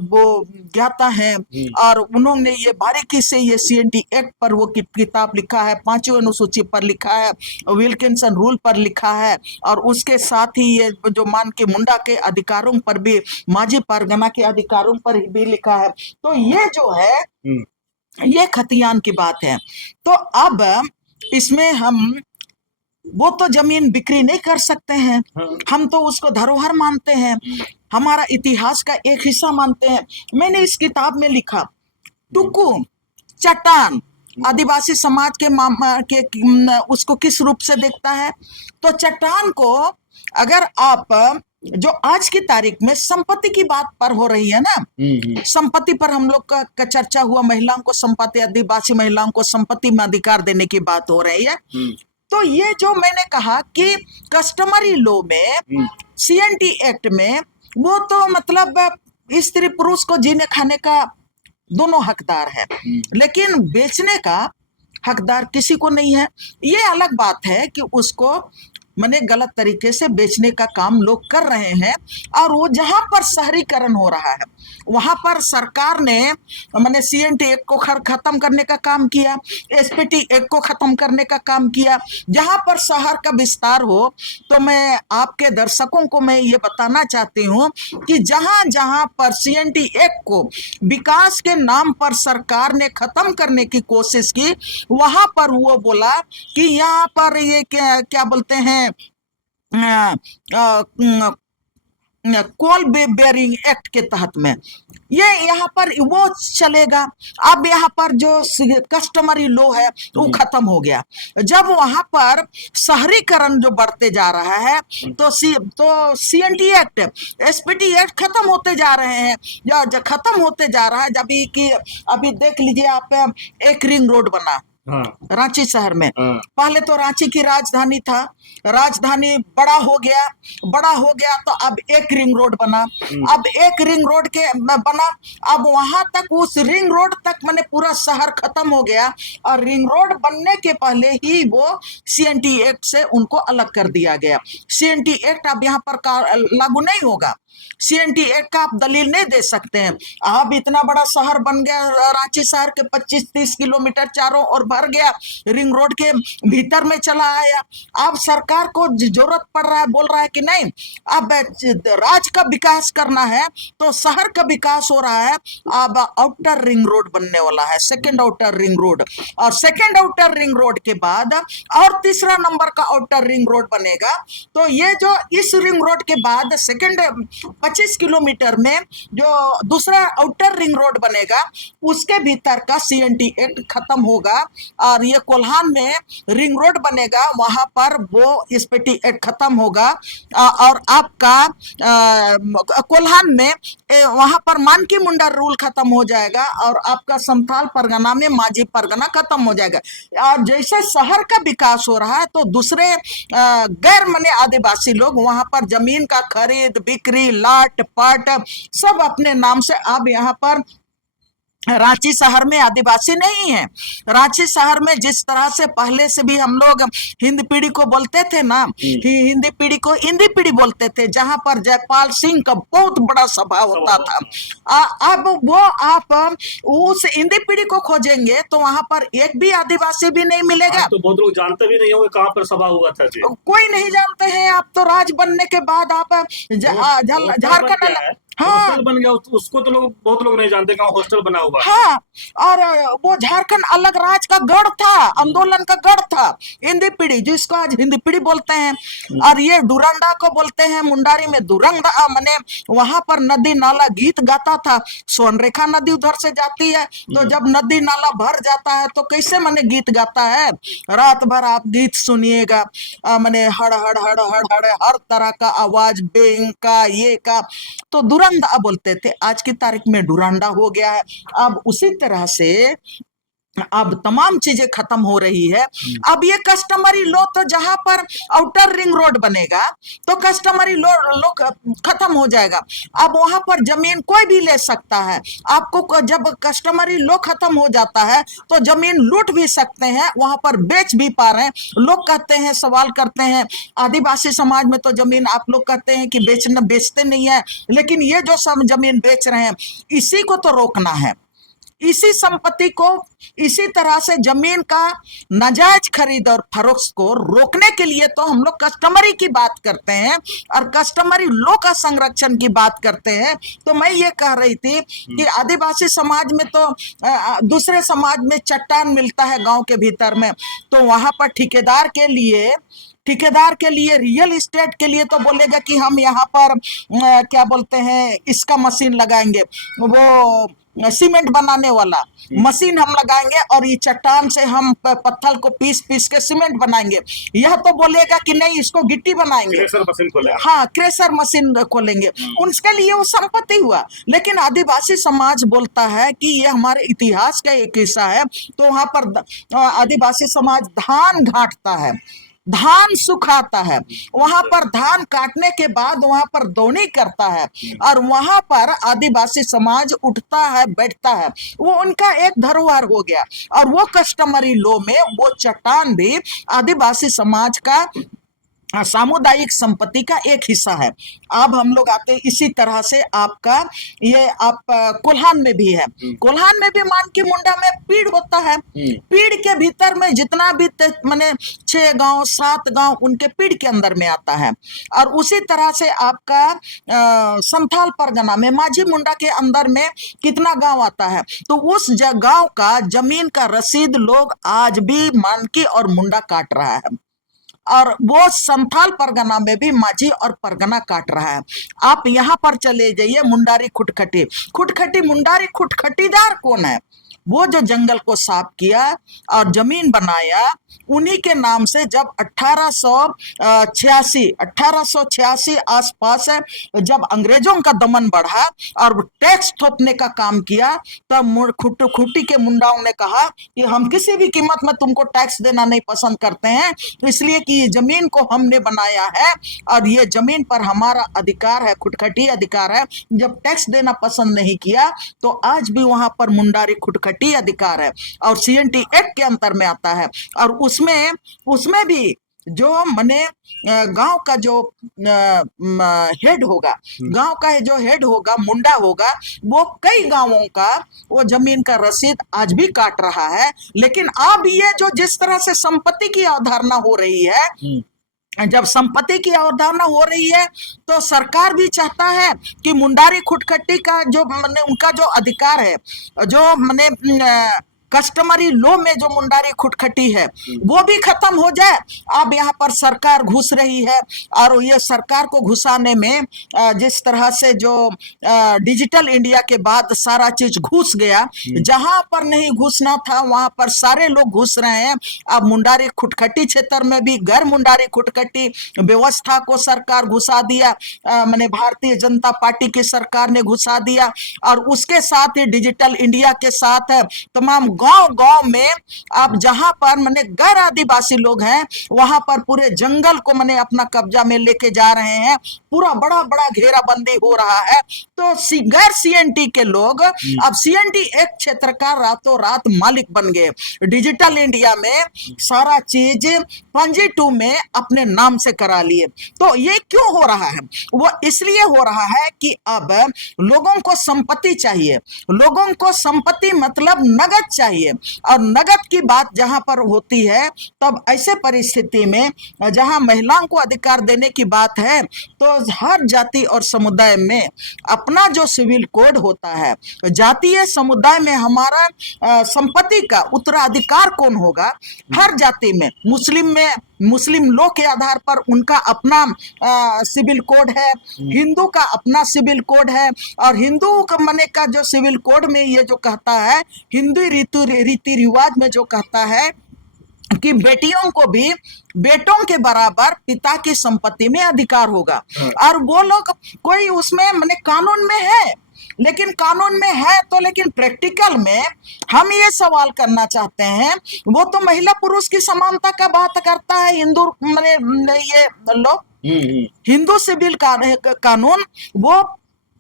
वो ज्ञाता है, और उन्होंने ये बारीकी से ये CNT एक्ट पर वो किताब लिखा है, 5वीं अनुसूची पर लिखा है, विल्किंसन रूल पर लिखा है, और उसके साथ ही ये जो मान के मुंडा के अधिकारों पर भी, माझी परगना के अधिकारों पर भी लिखा है। तो ये जो है ये खतियान की बात है। तो अब इसमें हम वो तो जमीन बिक्री नहीं कर सकते हैं, हम तो उसको धरोहर मानते हैं, हमारा इतिहास का एक हिस्सा मानते हैं। मैंने इस किताब में लिखा, टुकु चट्टान आदिवासी समाज के उसको किस रूप से देखता है। तो चट्टान को अगर आप जो आज की तारीख में संपत्ति की बात पर हो रही है ना, संपत्ति पर हम लोग का चर्चा हुआ, महिलाओं को संपत्ति, आदिवासी महिलाओं को संपत्ति में अधिकार देने की बात हो रही है। तो ये जो मैंने कहा कि कस्टमरी लॉ में CNT एक्ट में वो तो मतलब स्त्री पुरुष को जीने खाने का दोनों हकदार है, लेकिन बेचने का हकदार किसी को नहीं है। ये अलग बात है कि उसको मैंने गलत तरीके से बेचने का काम लोग कर रहे हैं, और वो जहां पर शहरीकरण हो रहा है वहां पर सरकार ने मैंने CNT एक्ट को खत्म करने का काम किया, SPT एक्ट को खत्म करने का काम किया। जहां पर शहर का विस्तार हो, तो मैं आपके दर्शकों को मैं ये बताना चाहती हूँ कि जहां जहां पर CNT एक्ट को विकास के नाम पर सरकार ने खत्म करने की कोशिश की, वहां पर वो बोला कि यहाँ पर ये क्या बोलते हैं, कोल बेयरिंग एक्ट के तहत में ये यहाँ पर वो चलेगा। अब यहाँ पर जो कस्टमरी लॉ है वो खत्म हो गया। जब वहां पर शहरीकरण जो बढ़ते जा रहा है, तो CNT एक्ट, SPT एक्ट खत्म होते जा रहे हैं, जो खत्म होते जा रहा है। जब कि अभी देख लीजिए आप, एक रिंग रोड बना रांची शहर में। पहले तो रांची की राजधानी था, राजधानी बड़ा हो गया तो अब एक रिंग रोड बना। अब एक रिंग रोड के बना, अब वहां तक, उस रिंग रोड तक मैंने पूरा शहर खत्म हो गया, और रिंग रोड बनने के पहले ही वो CNT एक्ट से उनको अलग कर दिया गया। CNT एक्ट अब यहाँ पर लागू नहीं होगा। CNT एक्ट का आप दलील नहीं दे सकते हैं। अब इतना बड़ा शहर बन गया, रांची शहर के 25-30 किलोमीटर चारों ओर भर गया, रिंग रोड के भीतर में चला आया। अब सरकार को जरूरत पड़ रहा है, बोल रहा है कि नहीं, अब राज्य का विकास करना है, तो शहर का विकास हो रहा है। अब आउटर रिंग रोड बनने वाला है, सेकेंड आउटर रिंग रोड, और सेकेंड आउटर रिंग रोड के बाद और तीसरा नंबर का आउटर रिंग रोड बनेगा। तो ये जो इस रिंग रोड के बाद सेकेंड 25 किलोमीटर में जो दूसरा आउटर रिंग रोड बनेगा, उसके भीतर का CNT एक्ट खत्म होगा, और ये कोल्हान में रिंग रोड बनेगा, वहां पर वो SPT एक्ट खत्म होगा, और आपका कोल्हान में वहां पर मानकी मुंडा रूल खत्म हो जाएगा, और आपका संथाल परगना में माझी परगना खत्म हो जाएगा। और जैसे शहर का विकास हो रहा है, तो दूसरे गैर माने आदिवासी लोग वहां पर जमीन का खरीद बिक्री, लाट पाट सब अपने नाम से अब यहाँ पर रांची शहर में आदिवासी नहीं है। रांची शहर में जिस तरह से पहले से भी हम लोग हिंदी पीढ़ी को बोलते थे ना, हिंदी पीढ़ी को इंदी पीढ़ी बोलते थे, जहां पर जयपाल सिंह का बहुत बड़ा सभा होता था। अब वो आप उस इंदी पीढ़ी को खोजेंगे तो वहां पर एक भी आदिवासी भी नहीं मिलेगा। तो बहुत लोग जानते भी नहीं होंगे कहाँ पर सभा हुआ था जी। कोई नहीं जानते हैं। आप तो राज बनने के बाद आप झारखंड, हाँ हॉस्टल बन गया, उसको तो लोग बहुत लोग नहीं जानते कहाँ हॉस्टल बना हुआ है। हाँ, और वो झारखंड अलग राज का गढ़ था, आंदोलन का गढ़ था हिंदी पीढ़ी, जिसको आज हिंदी पीढ़ी बोलते हैं। और ये डुरंडा को बोलते हैं, मुंडारी में दुरंडा, माने वहां पर नदी नाला गीत गाता था। सोनरेखा नदी उधर से जाती है, तो जब नदी नाला भर जाता है तो कैसे माने गीत गाता है। रात भर आप गीत सुनिएगा, माने हड़ हड़ हड़ हड़ हड़ हर तरह का आवाज, बेंग का, ये का, तो दुरंडा बोलते थे। आज की तारीख में डुरांडा हो गया है। अब उसी तरह से अब तमाम चीजें खत्म हो रही है। अब ये कस्टमरी लॉ, तो जहां पर आउटर रिंग रोड बनेगा तो कस्टमरी लॉ खत्म हो जाएगा। अब वहां पर जमीन कोई भी ले सकता है। आपको जब कस्टमरी लॉ खत्म हो जाता है तो जमीन लूट भी सकते हैं, वहां पर बेच भी पा रहे हैं। लोग कहते हैं, सवाल करते हैं, आदिवासी समाज में तो जमीन आप लोग कहते हैं कि बेचते नहीं है, लेकिन ये जो सब जमीन बेच रहे हैं, इसी को तो रोकना है। इसी संपत्ति को, इसी तरह से जमीन का नाजायज खरीद और फरोख्त को रोकने के लिए तो हम लोग कस्टमरी की बात करते हैं और कस्टमरी लॉ का संरक्षण की बात करते हैं। तो मैं ये कह रही थी कि आदिवासी समाज में तो दूसरे समाज में चट्टान मिलता है गांव के भीतर में, तो वहां पर ठेकेदार के लिए रियल एस्टेट के लिए तो बोलेगा कि हम यहाँ पर क्या बोलते हैं, इसका मशीन लगाएंगे, वो सीमेंट बनाने वाला मशीन हम लगाएंगे और ये चट्टान से हम पत्थर को पीस के सीमेंट बनाएंगे। यह तो बोलेगा कि नहीं, इसको गिट्टी बनाएंगे, क्रेशर मशीन खोलेंगे। हाँ, क्रेशर मशीन खोलेंगे। उनके लिए वो संपत्ति हुआ। लेकिन आदिवासी समाज बोलता है कि ये हमारे इतिहास का एक हिस्सा है। तो वहां पर आदिवासी समाज धान घाटता है, धान सुखाता है, वहां पर धान काटने के बाद वहां पर दौनी करता है और वहां पर आदिवासी समाज उठता है, बैठता है। वो उनका एक धरोहर हो गया। और वो कस्टमरी लॉ में वो चट्टान भी आदिवासी समाज का सामुदायिक संपत्ति का एक हिस्सा है। अब हम लोग आते हैं इसी तरह से आपका ये आप कोल्हान में भी है। कोल्हान में भी मान की मुंडा में पीड़ होता है। पीड़ के भीतर में जितना भी माने 6 गांव 7 गांव उनके पीड़ के अंदर में आता है। और उसी तरह से आपका संथाल परगना में माझी मुंडा के अंदर में कितना गांव आता है। तो उस गांव का जमीन का रसीद लोग आज भी मानकी और मुंडा काट रहा है। और वो संथाल परगना में भी माझी और परगना काट रहा है। आप यहाँ पर चले जाइए, मुंडारी खुटखटी मुंडारी खुटखटीदार कौन है? वो जो जंगल को साफ किया और जमीन बनाया, उन्हीं के नाम से जब 1886 आसपास जब अंग्रेजों का दमन बढ़ा और टैक्स थोपने का काम किया, तब खुटी के मुंडाओं ने कहा कि हम किसी भी कीमत में तुमको टैक्स देना नहीं पसंद करते हैं, इसलिए कि ये जमीन को हमने बनाया है और ये जमीन पर हमारा अधिकार है, खुटखटी अधिकार है। जब टैक्स देना पसंद नहीं किया तो आज भी वहां पर मुंडारी खुटखटी अधिकार है और CNT एक्ट के अंतर में आता है। और उसमें भी जो मने गांव का जो हेड होगा, गांव का जो हेड होगा, मुंडा होगा, वो कई गांवों का वो जमीन का रसीद आज भी काट रहा है। लेकिन अब ये जो जिस तरह से संपत्ति की अवधारणा हो रही है, जब संपत्ति की अवधारणा हो रही है तो सरकार भी चाहता है कि मुंडारी खुटखटी का जो मने उनका जो अधिकार है, जो मने कस्टमरी लॉ में जो मुंडारी खुटखटी है, वो भी खत्म हो जाए। अब यहाँ पर सरकार घुस रही है और ये सरकार को घुसाने में जिस तरह से जो डिजिटल इंडिया के बाद सारा चीज घुस गया, जहां पर नहीं घुसना था वहां पर सारे लोग घुस रहे हैं। अब मुंडारी खुटखटी क्षेत्र में भी गैर मुंडारी खुटखटी व्यवस्था को सरकार घुसा दिया, मैंने भारतीय जनता पार्टी की सरकार ने घुसा दिया। और उसके साथ ही डिजिटल इंडिया के साथ तमाम गांव गांव में आप जहां पर माने गैर आदिवासी लोग हैं वहां पर पूरे जंगल को माने अपना कब्जा में लेके जा रहे हैं, पूरा बड़ा बड़ा घेराबंदी हो रहा है। तो गैर सीएनटी के लोग अब सीएनटी एक क्षेत्र का रातों रात मालिक बन गए। डिजिटल इंडिया में सारा चीज पंजी 2 में अपने नाम से करा लिए। तो ये क्यों हो रहा है? वो इसलिए हो रहा है कि अब लोगों को संपत्ति चाहिए, लोगों को संपत्ति मतलब नगद चाहिए, और नगद की बात जहां पर होती है तब ऐसे परिस्थिति में जहां महिलाओं को अधिकार देने की बात है तो हर जाति और समुदाय में अपना जो सिविल कोड होता है, जातीय समुदाय में हमारा संपत्ति का उत्तराधिकार कौन होगा, हर जाति में मुस्लिम लोग के आधार पर उनका अपना सिविल कोड है, हिंदू का अपना सिविल कोड है, और हिंदू का मने का जो सिविल कोड में ये जो कहता है, हिंदू रीति रिवाज में जो कहता है कि बेटियों को भी बेटों के बराबर पिता की संपत्ति में अधिकार होगा। और वो लोग कोई उसमें माने कानून में है, लेकिन कानून में है तो लेकिन प्रैक्टिकल में हम ये सवाल करना चाहते हैं, वो तो महिला पुरुष की समानता का बात करता है हिंदू माने ये लोग, हिंदू सिविल कानून वो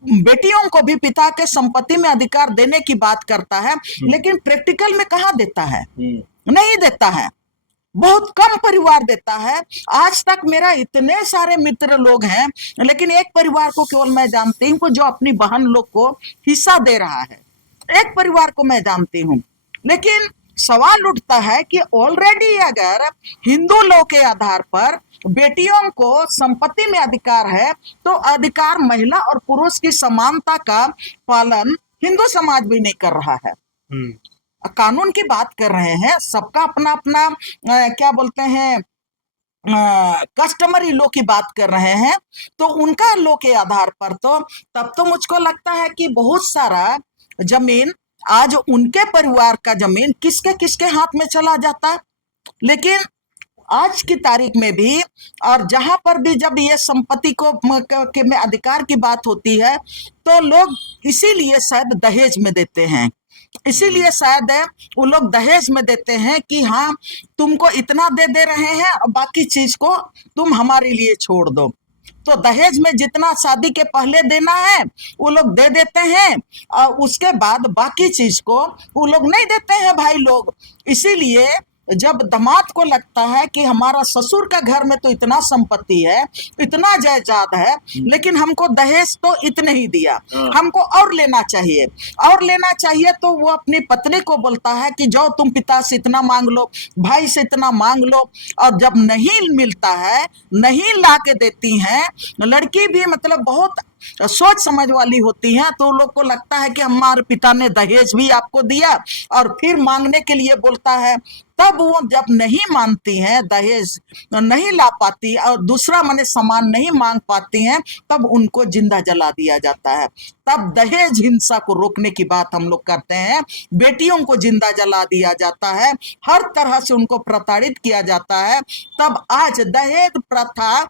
बेटियों को भी पिता के संपत्ति में अधिकार देने की बात करता है, लेकिन प्रैक्टिकल में कहाँ देता है? नहीं देता है, बहुत कम परिवार देता है। आज तक मेरा इतने सारे मित्र लोग हैं, लेकिन एक परिवार को केवल मैं जानती हूँ जो अपनी बहन लोग को हिस्सा दे रहा है, एक परिवार को मैं जानती हूँ। लेकिन सवाल उठता है कि ऑलरेडी अगर हिंदू लोग के आधार पर बेटियों को संपत्ति में अधिकार है तो अधिकार महिला और पुरुष की समानता का पालन हिंदू समाज भी नहीं कर रहा है। कानून की बात कर रहे हैं, सबका अपना अपना क्या बोलते हैं कस्टमरी लॉ की बात कर रहे हैं, तो उनका लॉ के आधार पर तो तब तो मुझको लगता है कि बहुत सारा जमीन आज उनके परिवार का जमीन किसके किसके हाथ में चला जाता। लेकिन आज की तारीख में भी और जहां पर भी जब ये संपत्ति को के में अधिकार की बात होती है तो लोग इसीलिए शायद दहेज में देते हैं, इसीलिए शायद वो लोग दहेज में देते हैं कि हाँ तुमको इतना दे रहे हैं और बाकी चीज को तुम हमारे लिए छोड़ दो। तो दहेज में जितना शादी के पहले देना है वो लोग दे देते हैं और उसके बाद बाकी चीज को वो लोग नहीं देते हैं भाई लोग। इसीलिए जब दामाद को लगता है कि हमारा ससुर का घर में तो इतना संपत्ति है, इतना जायदाद है, लेकिन हमको दहेज तो इतने ही दिया, हमको और लेना चाहिए, और लेना चाहिए, तो वो अपनी पत्नी को बोलता है कि जाओ तुम पिता से इतना मांग लो, भाई से इतना मांग लो। और जब नहीं मिलता है, नहीं ला के देती हैं, लड़की भी मतलब बहुत सोच समझ वाली होती हैं, तो लोग को लगता है कि हमारे पिता ने दहेज भी आपको दिया और फिर मांगने के लिए बोलता है। तब वो जब नहीं मानती हैं, दहेज नहीं ला पाती और दूसरा माने सामान नहीं मांग पाती हैं, तब उनको जिंदा जला दिया जाता है। तब दहेज हिंसा को रोकने की बात हम लोग करते हैं, बेटियों को जिंदा जला दिया जाता है, हर तरह से उनको प्रताड़ित किया जाता है। तब आज दहेज प्रथा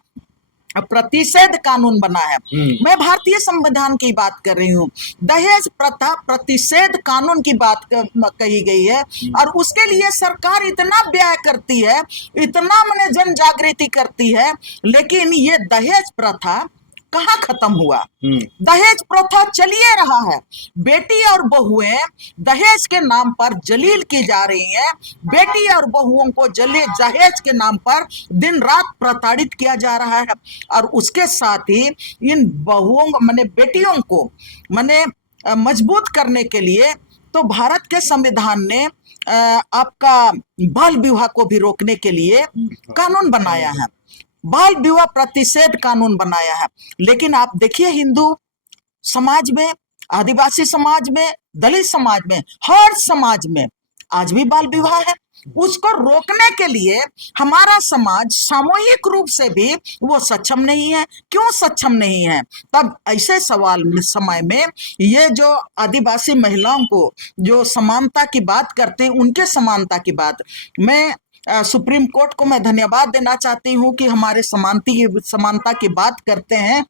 प्रतिषेध कानून बना है। मैं भारतीय संविधान की बात कर रही हूँ, दहेज प्रथा प्रतिषेध कानून की बात कही गई है, और उसके लिए सरकार इतना व्यय करती है, इतना माने जन जागृति करती है, लेकिन ये दहेज प्रथा कहाँ खत्म हुआ? दहेज प्रथा चलिए रहा है। बेटी और बहुएं दहेज के नाम पर जलील की जा रही हैं, बेटी और बहुओं को दहेज के नाम पर दिन रात प्रताड़ित किया जा रहा है। और उसके साथ ही इन बहुओं माने बेटियों को माने मजबूत करने के लिए तो भारत के संविधान ने आपका बाल विवाह को भी रोकने के लिए कानून बनाया है, बाल विवाह प्रतिषेध कानून बनाया है। लेकिन आप देखिए हिंदू समाज में, आदिवासी समाज में, दलित समाज में, हर समाज में आज भी बाल विवाह है। उसको रोकने के लिए हमारा समाज सामूहिक रूप से भी वो सक्षम नहीं है। क्यों सक्षम नहीं है? तब ऐसे सवाल समय में ये जो आदिवासी महिलाओं को जो समानता की बात करते हैं, उनके समानता की बात, मैं सुप्रीम कोर्ट को मैं धन्यवाद देना चाहती हूँ कि हमारे समानता की बात करते हैं।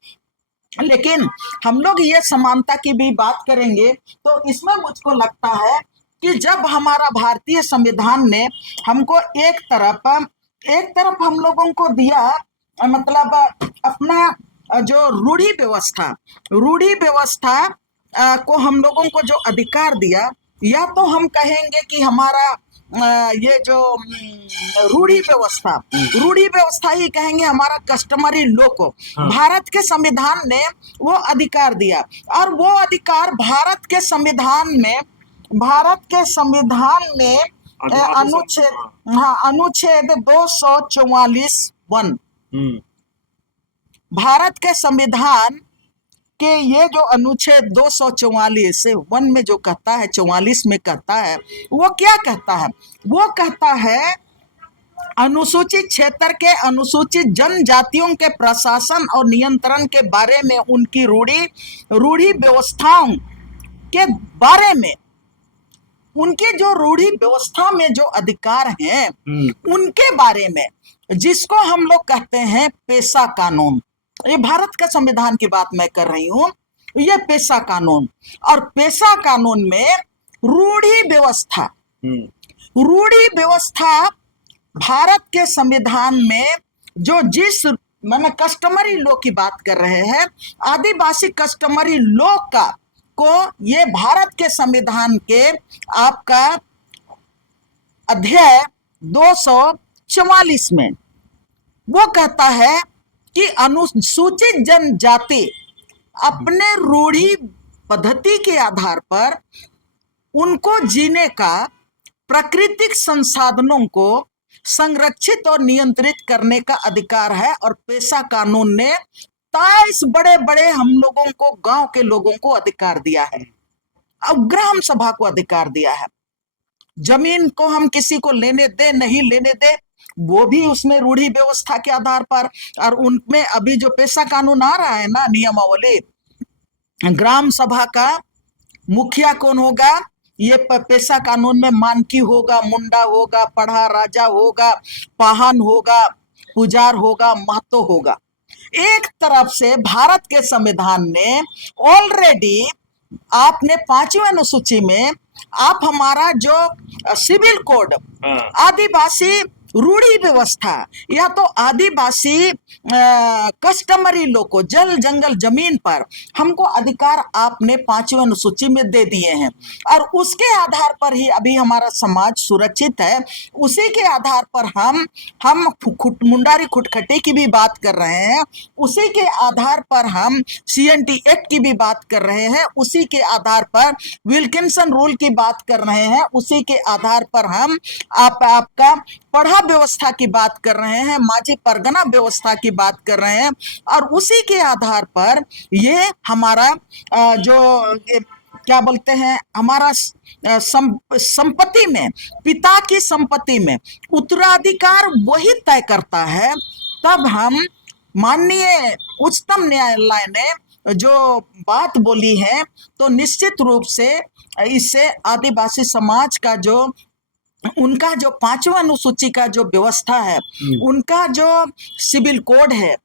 लेकिन हम लोग ये समानता की भी बात करेंगे तो इसमें मुझको लगता है कि जब हमारा भारतीय संविधान ने हमको एक तरफ हम लोगों को दिया, मतलब अपना जो रूढ़ी व्यवस्था को हम लोगों को जो अधिकार दिया, या तो हम कहेंगे कि हमारा ये जो रूढ़ी व्यवस्था ही कहेंगे, हमारा कस्टमरी लॉ को भारत के संविधान ने वो अधिकार दिया। और वो अधिकार भारत के संविधान में अनुच्छेद 244(1) भारत के संविधान के ये जो अनुच्छेद 244(1) में जो कहता है, 44 में कहता है, वो क्या कहता है? वो कहता है अनुसूचित क्षेत्र के अनुसूचित जनजातियों के प्रशासन और नियंत्रण के बारे में, उनकी रूढ़ी व्यवस्थाओं के बारे में, उनके जो रूढ़ी व्यवस्था में जो अधिकार हैं उनके बारे में, जिसको हम लोग कहते हैं पेशा कानून। ये भारत का संविधान की बात मैं कर रही हूँ, ये पेशा कानून। और पेशा कानून में रूढ़ी व्यवस्था भारत के संविधान में जो जिस मैंने कस्टमरी लॉ की बात कर रहे हैं, आदिवासी कस्टमरी लॉ को ये भारत के संविधान के आपका अध्याय 244 में वो कहता है कि अनुसूचित जनजाति अपने रूढ़ी पद्धति के आधार पर उनको जीने का प्राकृतिक संसाधनों को संरक्षित और नियंत्रित करने का अधिकार है। और पेशा कानून ने 23 बड़े हम लोगों को, गांव के लोगों को अधिकार दिया है, अब ग्राम सभा को अधिकार दिया है। जमीन को हम किसी को लेने दे नहीं लेने दे, वो भी उसमें रूढ़ी व्यवस्था के आधार पर। और उनमें अभी जो पेशा कानून आ रहा है ना, नियमावली, ग्राम सभा का मुखिया कौन होगा, ये पेशा कानून में मानकी होगा, मुंडा होगा, पढ़ा राजा होगा, पाहन होगा, पुजार होगा, महतो होगा। एक तरफ से भारत के संविधान ने ऑलरेडी आपने 5वीं अनुसूची में आप हमारा जो सिविल कोड, आदिवासी रूढ़ी व्यवस्था या तो आदिवासी कस्टमरी लॉ को जल जंगल जमीन पर हमको अधिकार आपने 5वीं अनुसूची में दे दिए हैं। और उसके आधार पर ही अभी हमारा समाज सुरक्षित है। उसी के आधार पर हम मुंडारी खुटखटी की भी बात कर रहे हैं, उसी के आधार पर हम CNT एक्ट की भी बात कर रहे हैं, उसी के आधार पर विल्किंसन रूल की बात कर रहे हैं, उसी के आधार पर हम आपका पढ़ा व्यवस्था की बात कर रहे हैं, माझी परगना व्यवस्था की बात कर रहे हैं। और उसी के आधार पर ये हमारा जो क्या बोलते हैं, हमारा संपत्ति में, पिता की संपत्ति में उत्तराधिकार वही तय करता है। तब हम माननीय उच्चतम न्यायालय ने जो बात बोली है, तो निश्चित रूप से इससे आदिवासी समाज का जो उनका जो 5वीं अनुसूची का जो व्यवस्था है, उनका जो सिविल कोड है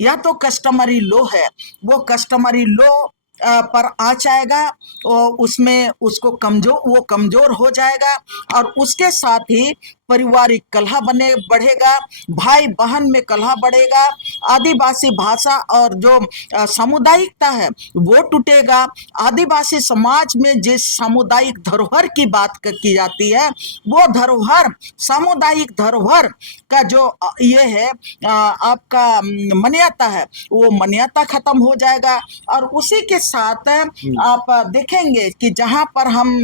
या तो कस्टमरी लॉ है, वो कस्टमरी लॉ पर आ जाएगा और उसमें उसको कमजोर हो जाएगा। और उसके साथ ही पारिवारिक कलह बढ़ेगा, भाई बहन में कलह बढ़ेगा, आदिवासी भाषा और जो सामुदायिकता है वो टूटेगा। आदिवासी समाज में जिस सामुदायिक धरोहर की बात की जाती है, वो धरोहर, सामुदायिक धरोहर का जो ये है आपका मान्यता है, वो मान्यता खत्म हो जाएगा। और उसी के साथ आप देखेंगे कि जहाँ पर हम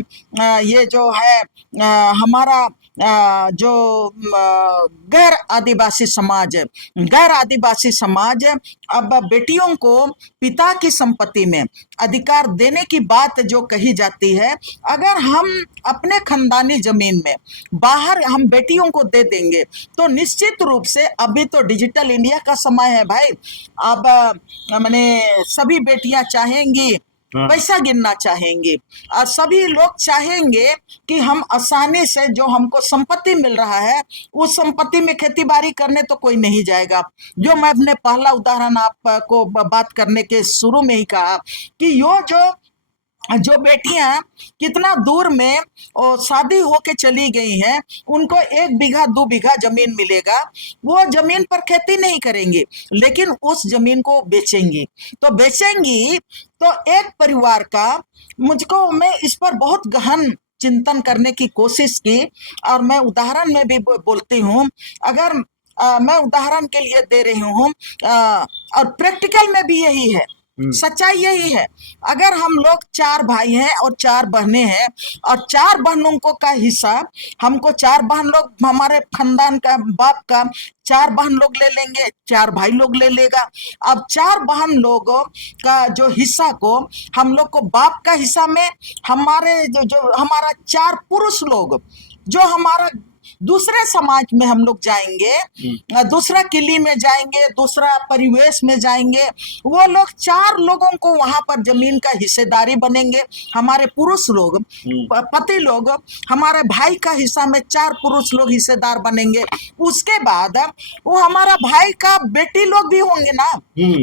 ये जो है हमारा जो गैर आदिवासी समाज अब बेटियों को पिता की संपत्ति में अधिकार देने की बात जो कही जाती है, अगर हम अपने खानदानी जमीन में बाहर हम बेटियों को दे देंगे तो निश्चित रूप से, अभी तो डिजिटल इंडिया का समय है भाई, अब मैंने सभी बेटियां चाहेंगी, पैसा गिनना चाहेंगे, और सभी लोग चाहेंगे कि हम आसानी से जो हमको संपत्ति मिल रहा है उस संपत्ति में खेती बाड़ी करने तो कोई नहीं जाएगा। जो मैं अपने पहला उदाहरण आपको बात करने के शुरू में ही कहा कि यो जो जो बेटियां कितना दूर में शादी होके चली गई हैं, उनको 1 बीघा 2 बीघा जमीन मिलेगा, वो जमीन पर खेती नहीं करेंगी, लेकिन उस जमीन को बेचेंगी। तो बेचेंगी तो एक परिवार का, मैं इस पर बहुत गहन चिंतन करने की कोशिश की, और मैं उदाहरण में भी बोलती हूँ। अगर मैं उदाहरण के लिए दे रही हूँ, और प्रैक्टिकल में भी यही है, सच्चाई यही है। अगर हम लोग 4 भाई हैं और 4 बहनें हैं, और 4 बहनों को का हिस्सा हमको, 4 बहन लोग, हमारे खानदान का बाप का 4 बहन लोग ले लेंगे, 4 भाई लोग ले लेगा। अब 4 बहन लोगों का जो हिस्सा को, हम लोग को बाप का हिस्सा में हमारे जो हमारा 4 पुरुष लोग, जो हमारा दूसरे समाज में हम लोग जाएंगे, दूसरा किली में जाएंगे, दूसरा परिवेश में जाएंगे, वो लोग 4 लोगों को वहां पर जमीन का हिस्सेदारी बनेंगे। हमारे पुरुष लोग, पति लोग, हमारे भाई का हिस्सा में 4 पुरुष लोग हिस्सेदार बनेंगे। उसके बाद वो हमारा भाई का बेटी लोग भी होंगे ना,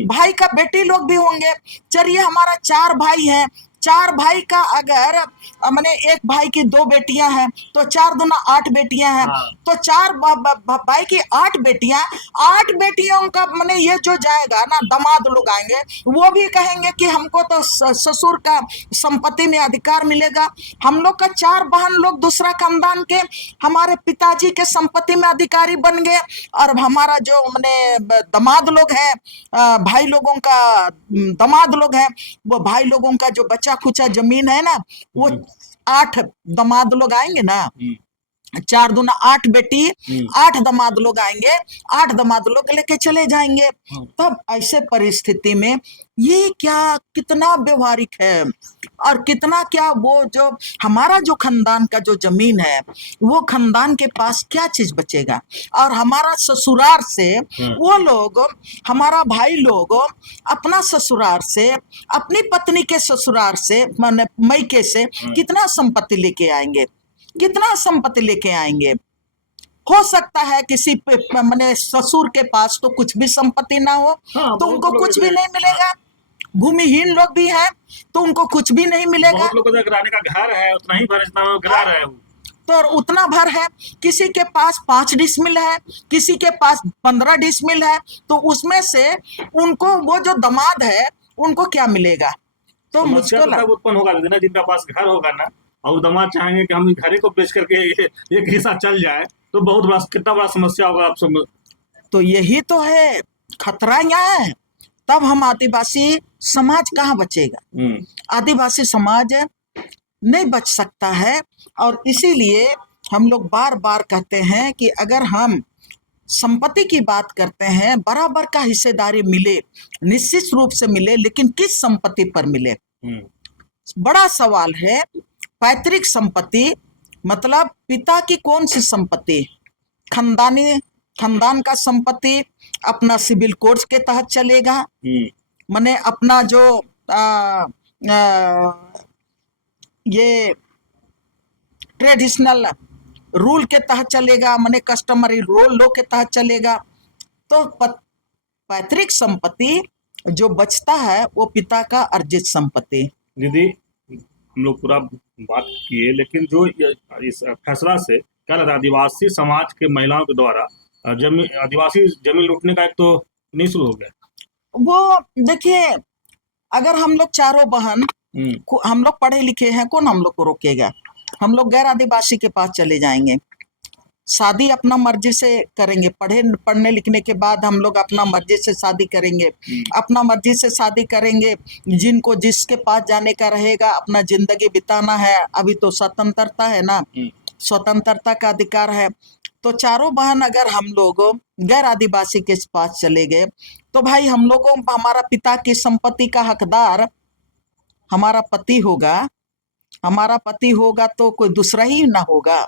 भाई का बेटी लोग भी होंगे। चलिए हमारा 4 भाई हैं, 4 भाई का अगर मैंने एक भाई की 2 बेटियां हैं, तो 4 दूना 8 बेटियां हैं। तो 4 भाई की 8 बेटियां, 8 बेटियों का मैंने ये जो जाएगा ना, दामाद लोग आएंगे, वो भी कहेंगे कि हमको तो ससुर का संपत्ति में अधिकार मिलेगा। हम लोग का 4 बहन लोग दूसरा खानदान के हमारे पिताजी के संपत्ति में अधिकारी बन गए, और हमारा जो मैंने दामाद लोग हैं, भाई लोगों का दामाद लोग हैं, वो भाई लोगों का जो बच्चा खुचा जमीन है ना, वो 8 दामाद लोग आएंगे ना, 4 दूना 8 बेटी, 8 दामाद लोग आएंगे, 8 दामाद लोग लेके चले जाएंगे। तब ऐसे परिस्थिति में ये क्या, कितना व्यवहारिक है, और कितना क्या वो जो हमारा जो खानदान का जो जमीन है, वो खानदान के पास क्या चीज बचेगा। और हमारा ससुराल से वो लोग, हमारा भाई लोग अपना ससुराल से, अपनी पत्नी के ससुराल से, माने मैके से कितना संपत्ति लेके आएंगे, कितना संपत्ति लेके आएंगे। हो सकता है किसी मैंने ससुर के पास तो कुछ भी संपत्ति ना हो, तो उनको कुछ भी नहीं मिलेगा। भूमिहीन लोग भी हैं तो उनको कुछ भी नहीं मिलेगा। बहुत लोगों का रहने का घर है, उतना ही भर जितना वो गिरा रहे हो, तो उतना भर है। किसी के पास 5 डिसमिल है, किसी के पास 15 डिसमिल है, तो उसमें से उनको वो जो दामाद है उनको क्या मिलेगा। तो मुझको तब उत्पन्न होगा ना, जिनका पास घर होगा ना, और दामाद चाहेंगे कि हम घर को बेच करके एक हिस्सा चल जाए, तो बहुत बड़ा, कितना बड़ा समस्या होगा आप सब। तो यही तो है खतरा यहाँ है। तब हम आदिवासी समाज कहाँ बचेगा, आदिवासी समाज नहीं बच सकता है। और इसीलिए हम लोग बार बार कहते हैं कि अगर हम संपत्ति की बात करते हैं, बराबर का हिस्सेदारी मिले, निश्चित रूप से मिले, लेकिन किस संपत्ति पर मिले, बड़ा सवाल है। पैतृक संपत्ति मतलब पिता की कौन सी संपत्ति, खानदान का संपत्ति अपना सिविल कोड के तहत चलेगा, माने अपना जो ये ट्रेडिशनल रूल के तहत चलेगा, माने कस्टमरी लॉ के तहत चलेगा। तो पैतृक संपत्ति जो बचता है वो पिता का अर्जित संपत्ति। दीदी हम लोग पूरा बात किए, लेकिन जो इस फैसला से क्या लगता है, आदिवासी समाज के महिलाओं के द्वारा आदिवासी जमीन लूटने का एक तो नहीं शुरू हो गया। वो देखिए, अगर हम लोग 4 बहन, हम लोग पढ़े लिखे हैं, कौन हम लोग को रोकेगा। हम लोग गैर आदिवासी के पास चले जाएंगे, शादी अपना मर्जी से करेंगे। पढ़ने लिखने के बाद हम लोग अपना मर्जी से शादी करेंगे, अपना मर्जी से शादी करेंगे। जिनको जिसके पास जाने का रहेगा, अपना जिंदगी बिताना है। अभी तो स्वतंत्रता है ना, स्वतंत्रता का अधिकार है। तो 4 बहन अगर हम लोग गैर आदिवासी के पास चले गए, तो भाई हम लोगों, हमारा पिता की संपत्ति का हकदार हमारा पति होगा। हमारा पति होगा तो कोई दूसरा ही ना होगा।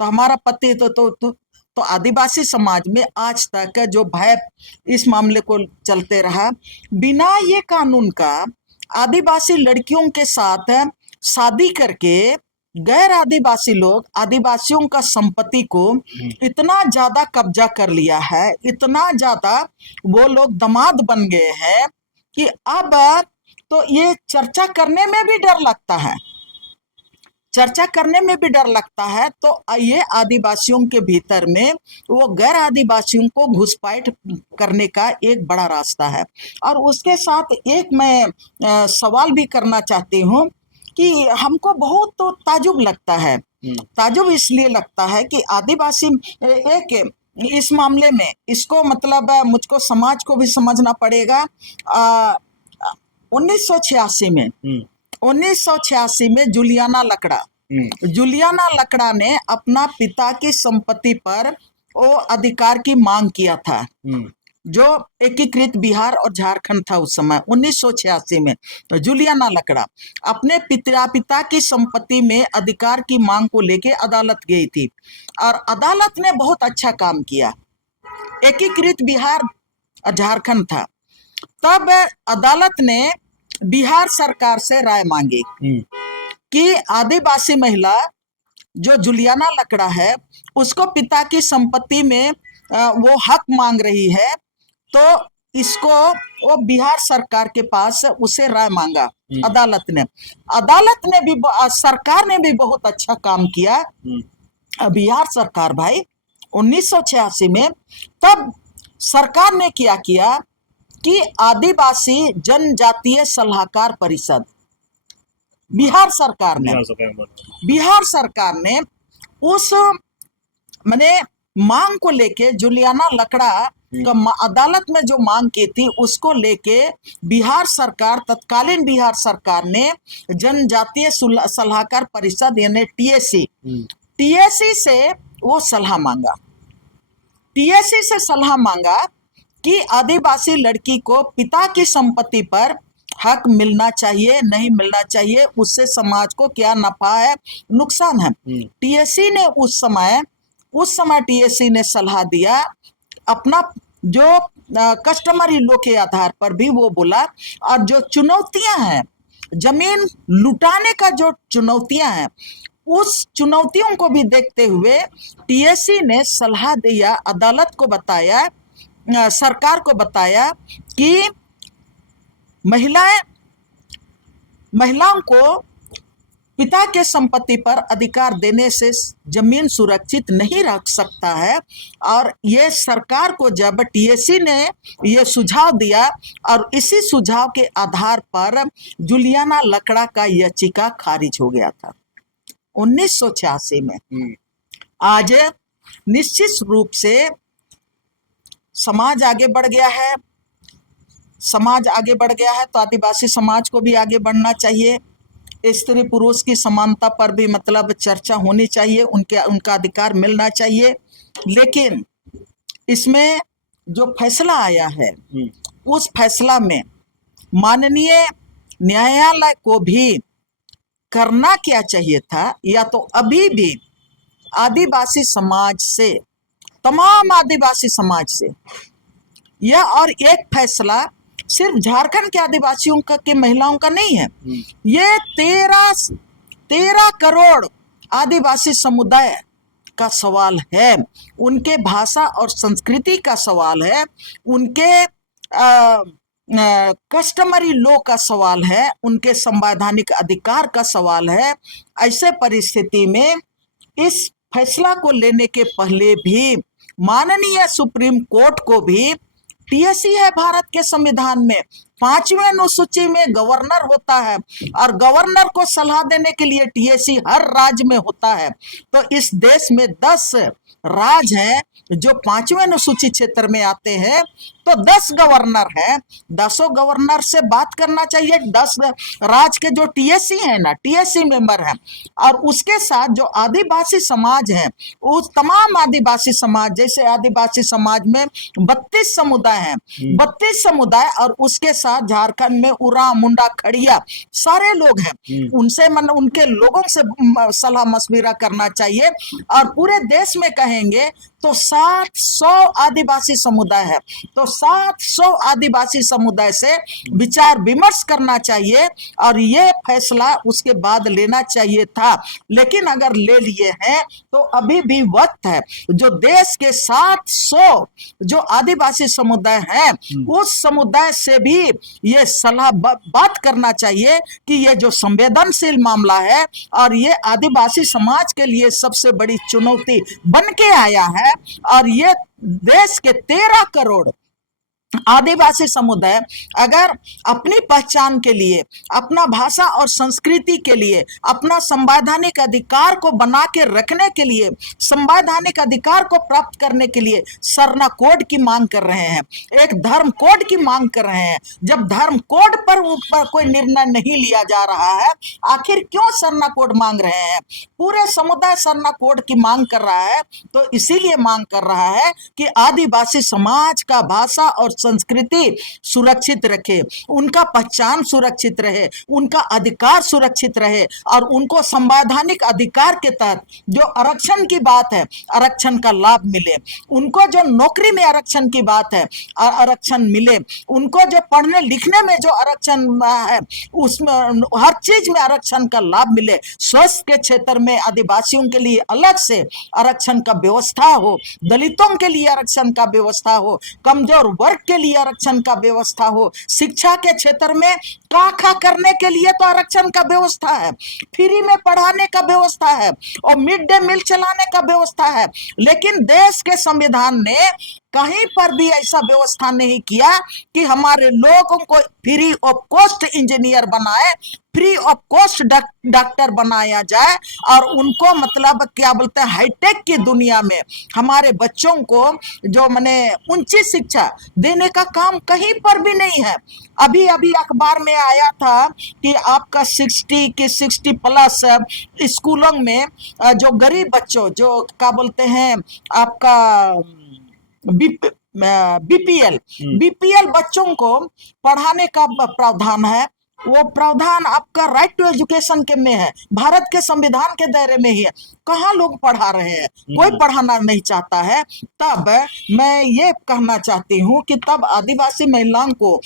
तो हमारा पति तो आदिवासी समाज में आज तक जो भय इस मामले को चलते रहा, बिना ये कानून का आदिवासी लड़कियों के साथ शादी करके गैर आदिवासी लोग आदिवासियों का संपत्ति को इतना ज्यादा कब्जा कर लिया है, इतना ज्यादा वो लोग दामाद बन गए हैं कि अब तो ये चर्चा करने में भी डर लगता है, चर्चा करने में भी डर लगता है। तो ये आदिवासियों के भीतर में वो गैर आदिवासियों को घुसपैठ करने का एक बड़ा रास्ता है। और उसके साथ एक मैं सवाल भी करना चाहती हूँ कि हमको बहुत तो ताजुब लगता है, ताजुब इसलिए लगता है कि आदिवासी एक इस मामले में इसको मतलब मुझको समाज को भी समझना पड़ेगा। 1986 में जुलियाना लकड़ा ने अपना पिता की संपत्ति पर वो अधिकार की मांग किया था, जो एकीकृत बिहार और झारखंड था उस समय 1986 में। तो जुलियाना लकड़ा अपने पिता की संपत्ति में अधिकार की मांग को लेके अदालत गई थी और अदालत ने बहुत अच्छा काम किया। एकीकृत बिहार और झारखंड था, तब अदालत ने बिहार सरकार से राय मांगी कि आदिवासी महिला जो जुलियाना लकड़ा है उसको पिता की संपत्ति में वो हक मांग रही है, तो इसको वो बिहार सरकार के पास उसे राय मांगा अदालत ने भी सरकार ने भी बहुत अच्छा काम किया। बिहार सरकार भाई 1986 में तब सरकार ने क्या किया कि आदिवासी जनजातीय सलाहकार परिषद बिहार सरकार ने उस माने मांग को लेके जुलियाना लकड़ा का अदालत में जो मांग की थी उसको लेके बिहार सरकार, तत्कालीन बिहार सरकार ने जनजातीय सलाहकार परिषद यानी टीएसी से वो सलाह मांगा, टीएसी से सलाह मांगा कि आदिवासी लड़की को पिता की संपत्ति पर हक मिलना चाहिए, नहीं मिलना चाहिए, उससे समाज को क्या नफा है, नुकसान है। टीएसी ने उस समय टीएसी ने सलाह दिया, अपना जो कस्टमरी लॉ के आधार पर भी वो बोला। और जो चुनौतियां हैं, जमीन लुटाने का जो चुनौतियां हैं, उस चुनौतियों को भी देखते हुए टीएसी ने सलाह दिया, अदालत को बताया, सरकार को बताया कि महिलाओं को पिता के संपत्ति पर अधिकार देने से जमीन सुरक्षित नहीं रख सकता है। और ये सरकार को जब टीएसी ने ये सुझाव दिया और इसी सुझाव के आधार पर जुलियाना लकड़ा का याचिका खारिज हो गया था 1986 में। आज निश्चित रूप से समाज आगे बढ़ गया है, तो आदिवासी समाज को भी आगे बढ़ना चाहिए। स्त्री पुरुष की समानता पर भी मतलब चर्चा होनी चाहिए, उनका अधिकार मिलना चाहिए। लेकिन इसमें जो फैसला आया है उस फैसला में माननीय न्यायालय को भी करना क्या चाहिए था, या तो अभी भी आदिवासी समाज से, तमाम आदिवासी समाज से, या और एक फैसला सिर्फ झारखंड के आदिवासियों का के महिलाओं का नहीं है, ये 13 करोड़ आदिवासी समुदाय का सवाल है, उनके भाषा और संस्कृति का सवाल है, उनके कस्टमरी लॉ का सवाल है, उनके संवैधानिक अधिकार का सवाल है। ऐसे परिस्थिति में इस फैसला को लेने के पहले भी माननीय सुप्रीम कोर्ट को भी, टीएसी है भारत के संविधान में 5वें अनुसूची में गवर्नर होता है और गवर्नर को सलाह देने के लिए टीएसी हर राज्य में होता है। तो इस देश में 10 राज्य हैं जो 5वें अनुसूची क्षेत्र में आते हैं, तो 10 गवर्नर हैं, 10 गवर्नर से बात करना चाहिए। 10 राज्य के जो टीएसी हैं ना, टीएसी मेंबर हैं, और उसके साथ जो आदिवासी समाज है, उस तमाम आदिवासी समाज, जैसे आदिवासी समाज में 32 समुदाय हैं, 32 समुदाय, और उसके साथ झारखंड में उरांव, मुंडा, खड़िया सारे लोग हैं, उनसे उनके लोगों से सलाह मशविरा करना चाहिए। और पूरे देश में कहें कहेंगे तो 700 आदिवासी समुदाय है, तो 700 आदिवासी समुदाय से विचार विमर्श करना चाहिए और ये फैसला उसके बाद लेना चाहिए था। लेकिन अगर ले लिए हैं तो अभी भी वक्त है, जो देश के 700 जो आदिवासी समुदाय हैं उस समुदाय से भी ये सलाह बात करना चाहिए कि ये जो संवेदनशील मामला है और ये आदिवासी समाज के लिए सबसे बड़ी चुनौती बन के आया है, और ये देश के 13 करोड़ आदिवासी समुदाय अगर अपनी पहचान के लिए, अपना भाषा और संस्कृति के लिए, अपना संवैधानिक अधिकार को बना के रखने के लिए, संवैधानिक अधिकार को प्राप्त करने के लिए सरना कोड की मांग कर रहे हैं, एक धर्म कोड की मांग कर रहे हैं, जब धर्म कोड पर ऊपर कोई निर्णय नहीं लिया जा रहा है, आखिर क्यों सरना कोड मांग रहे हैं? पूरे समुदाय सरना कोड की मांग कर रहा है, तो इसीलिए मांग कर रहा है कि आदिवासी समाज का भाषा और संस्कृति सुरक्षित रखे, उनका पहचान सुरक्षित रहे, उनका अधिकार सुरक्षित रहे और उनको संवैधानिक अधिकार के तहत जो आरक्षण की बात है आरक्षण का लाभ मिले, उनको जो नौकरी में आरक्षण की बात है आरक्षण मिले, उनको जो पढ़ने लिखने में जो आरक्षण है उसमें हर चीज में आरक्षण का लाभ मिले, स्वास्थ्य के क्षेत्र में आदिवासियों के लिए अलग से आरक्षण का व्यवस्था हो, दलितों के लिए आरक्षण का व्यवस्था हो, कमजोर वर्ग के लिए आरक्षण का व्यवस्था हो, शिक्षा के क्षेत्र में काखा करने के लिए तो आरक्षण का व्यवस्था है, फ्री में पढ़ाने का व्यवस्था है और मिड डे मील चलाने का व्यवस्था है। लेकिन देश के संविधान ने कहीं पर भी ऐसा व्यवस्था नहीं किया कि हमारे लोगों को फ्री ऑफ कॉस्ट इंजीनियर बनाए, फ्री ऑफ कॉस्ट डॉक्टर बनाया जाए और उनको मतलब क्या बोलते हैं हाईटेक की दुनिया में हमारे बच्चों को जो माने ऊंची शिक्षा देने का काम कहीं पर भी नहीं है। अभी अभी अखबार में आया था कि आपका 60 प्लस स्कूलों में जो गरीब बच्चों जो क्या बोलते हैं आपका बीपीएल बच्चों को पढ़ाने का प्रावधान है, वो प्रावधान आपका राइट टू एजुकेशन के में है, भारत के संविधान के दायरे में ही है। कहाँ लोग पढ़ा रहे हैं? कोई पढ़ाना नहीं चाहता है। तब मैं ये कहना चाहती हूँ कि तब आदिवासी महिलाओं को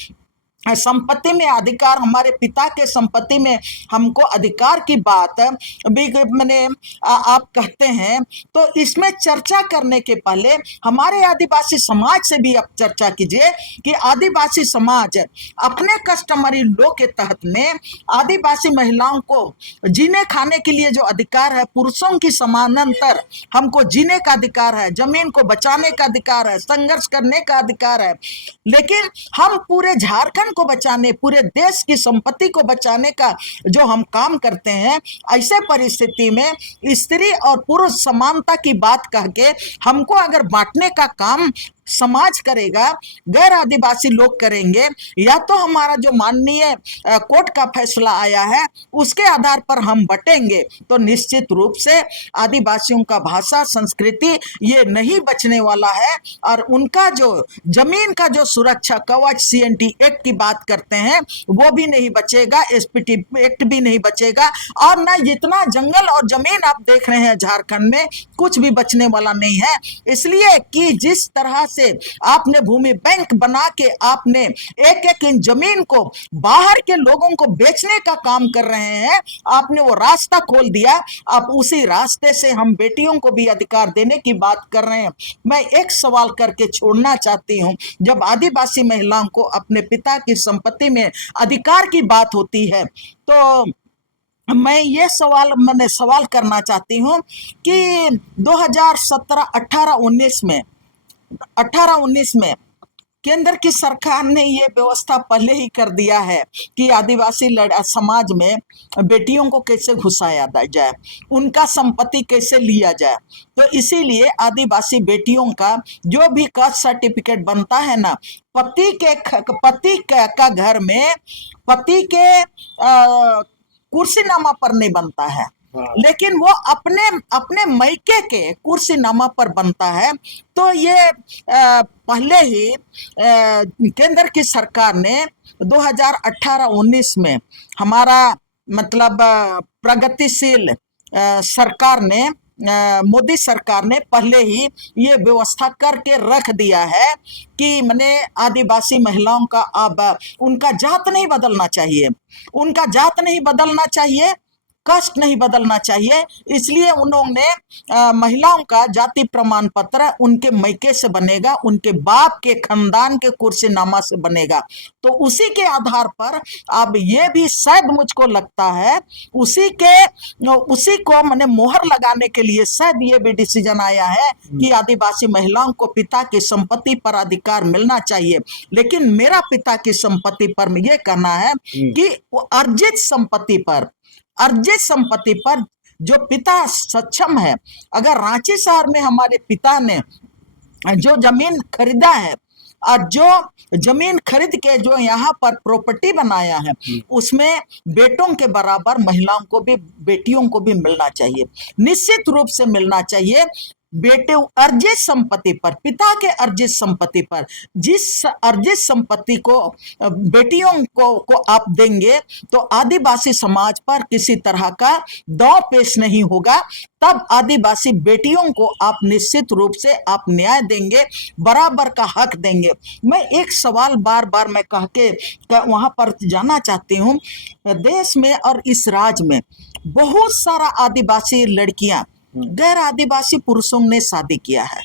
संपत्ति में अधिकार, हमारे पिता के संपत्ति में हमको अधिकार की बात भी मैंने आप कहते हैं, तो इसमें चर्चा करने के पहले हमारे आदिवासी समाज से भी आप चर्चा कीजिए कि आदिवासी समाज अपने कस्टमरी लॉ के तहत में आदिवासी महिलाओं को जीने खाने के लिए जो अधिकार है, पुरुषों की समानांतर हमको जीने का अधिकार है, जमीन को बचाने का अधिकार है, संघर्ष करने का अधिकार है। लेकिन हम पूरे झारखंड को बचाने, पूरे देश की संपत्ति को बचाने का जो हम काम करते हैं, ऐसे परिस्थिति में स्त्री और पुरुष समानता की बात कह के हमको अगर बांटने का काम समाज करेगा, गैर आदिवासी लोग करेंगे, या तो हमारा जो माननीय कोर्ट का फैसला आया है उसके आधार पर हम बटेंगे, तो निश्चित रूप से आदिवासियों का भाषा संस्कृति ये नहीं बचने वाला है और उनका जो जमीन का जो सुरक्षा कवच CNT एक्ट की बात करते हैं वो भी नहीं बचेगा, SPT एक्ट भी नहीं बचेगा, और ना जितना जंगल और जमीन आप देख रहे हैं झारखंड में कुछ भी बचने वाला नहीं है। इसलिए कि जिस तरह से आपने भूमि बैंक बना के आपने एक एक इंच जमीन को बाहर के लोगों को बेचने का काम कर रहे हैं, आपने वो रास्ता खोल दिया, अब उसी रास्ते से हम बेटियों को भी अधिकार देने की बात कर रहे हैं। मैं एक सवाल करके छोड़ना चाहती हूं, जब आदिवासी महिलाओं को अपने पिता की संपत्ति में अधिकार की बात होती है तो मैं ये मैंने सवाल करना चाहती हूं कि 2017, 18-19 में केंद्र की सरकार ने ये व्यवस्था पहले ही कर दिया है कि आदिवासी समाज में बेटियों को कैसे घुसाया जाए, उनका संपत्ति कैसे लिया जाए। तो इसीलिए आदिवासी बेटियों का जो भी कास्ट सर्टिफिकेट बनता है ना, पति का घर में पति के कुर्सीनामा पर नहीं बनता है, लेकिन वो अपने मैके के कुर्सीनामा पर बनता है। तो ये पहले ही केंद्र की सरकार ने 2018-19 में हमारा मतलब प्रगतिशील सरकार ने मोदी सरकार ने पहले ही ये व्यवस्था करके रख दिया है कि माने आदिवासी महिलाओं का अब उनका जात नहीं बदलना चाहिए, उनका जात नहीं बदलना चाहिए, कास्ट नहीं बदलना चाहिए। इसलिए उन्होंने महिलाओं का जाति प्रमाण पत्र उनके मैके से बनेगा, उनके बाप के खानदान के कुर्सीनामा से बनेगा। तो उसी के आधार पर अब ये भी शायद मुझको लगता है उसी को मैंने मोहर लगाने के लिए शायद ये भी डिसीजन आया है कि आदिवासी महिलाओं को पिता की संपत्ति पर अधिकार मिलना चाहिए। लेकिन मेरा पिता की संपत्ति पर ये कहना है कि वो अर्जित संपत्ति पर जो पिता सक्षम है, अगर रांची शहर में हमारे पिता ने जो जमीन खरीदा है और जो जमीन खरीद के जो यहाँ पर प्रॉपर्टी बनाया है, उसमें बेटों के बराबर महिलाओं को भी, बेटियों को भी मिलना चाहिए, निश्चित रूप से मिलना चाहिए। बेटे अर्जित संपत्ति पर, पिता के अर्जित संपत्ति पर, जिस अर्जित संपत्ति को बेटियों को आप देंगे तो आदिवासी समाज पर किसी तरह का दांव पेश नहीं होगा। तब आदिवासी बेटियों को आप निश्चित रूप से आप न्याय देंगे, बराबर का हक देंगे। मैं एक सवाल बार बार मैं कह के वहां पर जाना चाहती हूँ। देश में और इस राज्य में बहुत सारा आदिवासी लड़कियां गैर आदिवासी पुरुषों ने शादी किया है।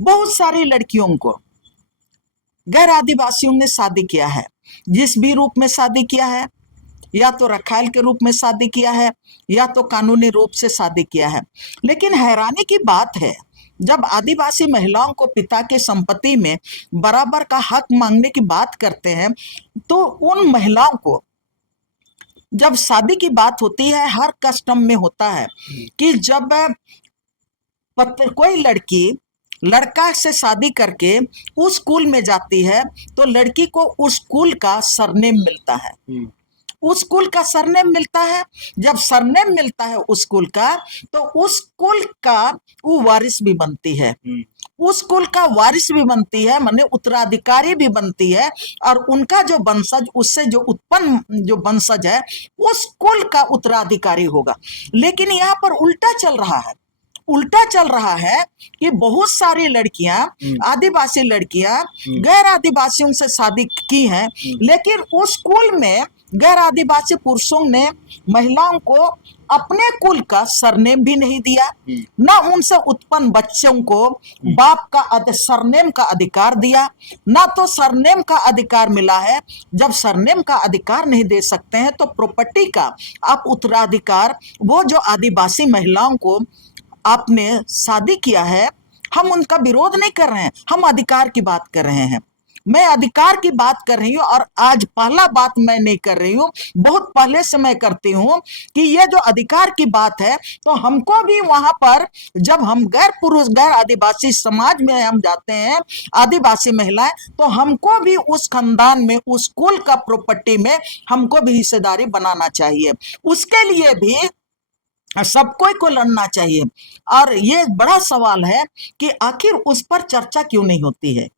बहुत सारी लड़कियों को गैर आदिवासियों ने शादी किया है, जिस भी रूप में शादी किया है, या तो रखाल के रूप में शादी किया है या तो कानूनी रूप से शादी किया है। लेकिन हैरानी की बात है, जब आदिवासी महिलाओं को पिता की संपत्ति में बराबर का हक मांगने की बात करते हैं तो उन महिलाओं को जब शादी की बात होती है, हर कस्टम में होता है कि जब कोई लड़की लड़का से शादी करके उस स्कूल में जाती है तो लड़की को उस स्कूल का सरनेम मिलता है, उस स्कूल का सरनेम मिलता है। जब सरनेम मिलता है उस स्कूल का, तो उस स्कूल का वो वारिस भी बनती है, उस स्कूल का वारिस भी बनती है, माने उत्तराधिकारी भी बनती है। और उनका जो वंशज, उससे जो उत्पन्न जो वंशज है, उस स्कूल का उत्तराधिकारी होगा। लेकिन यहाँ पर उल्टा चल रहा है कि बहुत सारी लड़कियां, आदिवासी लड़कियां गैर आदिवासियों से शादी की हैं, लेकिन उस स्कूल में गैर आदिवासी पुरुषों ने महिलाओं को अपने कुल का सरनेम भी नहीं दिया, ना उनसे उत्पन्न बच्चों को बाप का सरनेम का अधिकार दिया, ना तो सरनेम का अधिकार मिला है। जब सरनेम का अधिकार नहीं दे सकते हैं तो प्रॉपर्टी का आप उत्तराधिकार, वो जो आदिवासी महिलाओं को आपने शादी किया है, हम उनका विरोध नहीं कर रहे हैं, हम अधिकार की बात कर रहे हैं। मैं अधिकार की बात कर रही हूँ और आज पहला बात मैं नहीं कर रही हूँ, बहुत पहले से मैं करती हूँ कि ये जो अधिकार की बात है, तो हमको भी वहां पर जब हम गैर आदिवासी समाज में हम जाते हैं, आदिवासी महिलाएं, तो हमको भी उस खानदान में, उस कुल का प्रॉपर्टी में हमको भी हिस्सेदारी बनाना चाहिए। उसके लिए भी सबको को लड़ना चाहिए। और ये बड़ा सवाल है कि आखिर उस पर चर्चा क्यों नहीं होती है।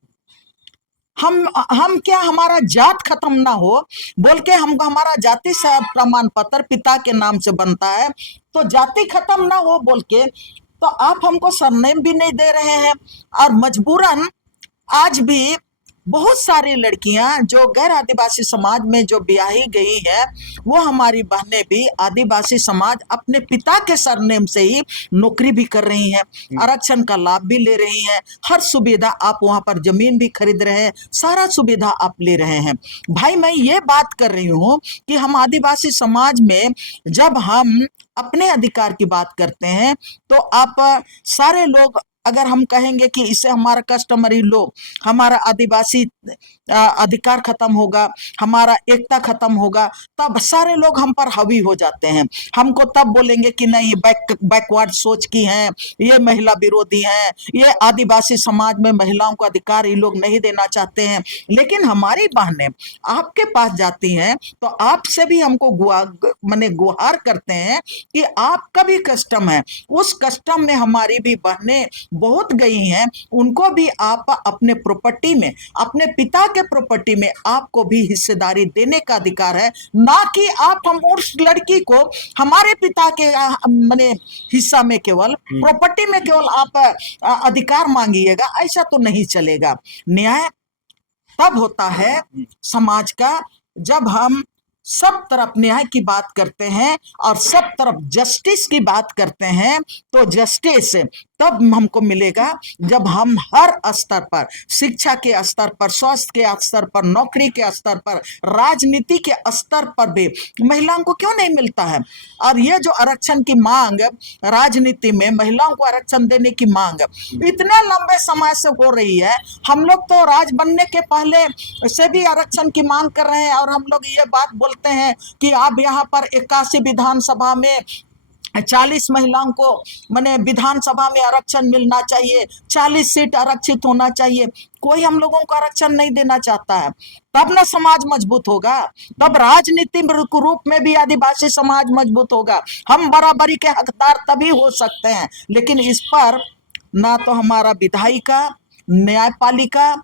हम क्या हमारा जात खत्म ना हो बोल के हमको हमारा जाति से प्रमाण पत्र पिता के नाम से बनता है, तो जाति खत्म ना हो बोल के तो आप हमको सरनेम भी नहीं दे रहे हैं। और मजबूरन आज भी बहुत सारी लड़कियां जो गैर आदिवासी समाज में जो ब्याही गई है, वो हमारी बहनें भी आदिवासी समाज अपने पिता के सरनेम से ही नौकरी भी कर रही हैं, आरक्षण का लाभ भी ले रही हैं, हर सुविधा, आप वहां पर जमीन भी खरीद रहे हैं, सारा सुविधा आप ले रहे हैं। भाई मैं ये बात कर रही हूँ कि हम आदिवासी समाज में जब हम अपने अधिकार की बात करते हैं तो आप सारे लोग अगर हम कहेंगे कि इससे हमारा कस्टमरी लोग, हमारा आदिवासी अधिकार खत्म होगा, हमारा एकता खत्म होगा, तब सारे लोग हम पर हावी हो जाते हैं। हमको तब बोलेंगे कि नहीं, ये बैकवर्ड सोच की हैं, ये महिला विरोधी हैं, ये आदिवासी समाज में महिलाओं को अधिकार ये लोग नहीं देना चाहते हैं। लेकिन हमारी बहनें आपके पास जाती हैं तो आपसे भी हमको गुहार करते हैं कि आपका भी कस्टम है, उस कस्टम में हमारी भी बहनें बहुत गई हैं, उनको भी आप अपने प्रॉपर्टी में, अपने पिता के प्रॉपर्टी में आपको भी हिस्सेदारी देने का अधिकार है। ना कि आप हम उस लड़की को हमारे पिता के माने हिस्सा में केवल प्रॉपर्टी में केवल आप अधिकार मांगिएगा, ऐसा तो नहीं चलेगा। न्याय तब होता है समाज का जब हम सब तरफ न्याय की बात करते हैं और सब तरफ जस्टिस की बात करते हैं। तो जस्टिस तब हमको मिलेगा जब हम हर स्तर पर, शिक्षा के स्तर पर, स्वास्थ्य के स्तर पर, नौकरी के स्तर पर, राजनीति के स्तर पर भी महिलाओं को क्यों नहीं मिलता है। और ये जो आरक्षण की मांग, राजनीति में महिलाओं को आरक्षण देने की मांग इतने लंबे समय से हो रही है। हम लोग तो राज बनने के पहले से भी आरक्षण की मांग कर रहे हैं, और हम लोग ये बात बोलते हैं कि आप यहाँ पर 81 विधानसभा में 40 महिलाओं को माने विधानसभा में आरक्षण मिलना चाहिए, 40 सीट आरक्षित होना चाहिए। कोई हम लोगों को आरक्षण नहीं देना चाहता है। तब ना समाज मजबूत होगा, तब राजनीति रूप में भी आदिवासी समाज मजबूत होगा। हम बराबरी के हकदार तभी हो सकते हैं। लेकिन इस पर ना तो हमारा विधायिका, न्यायपालिका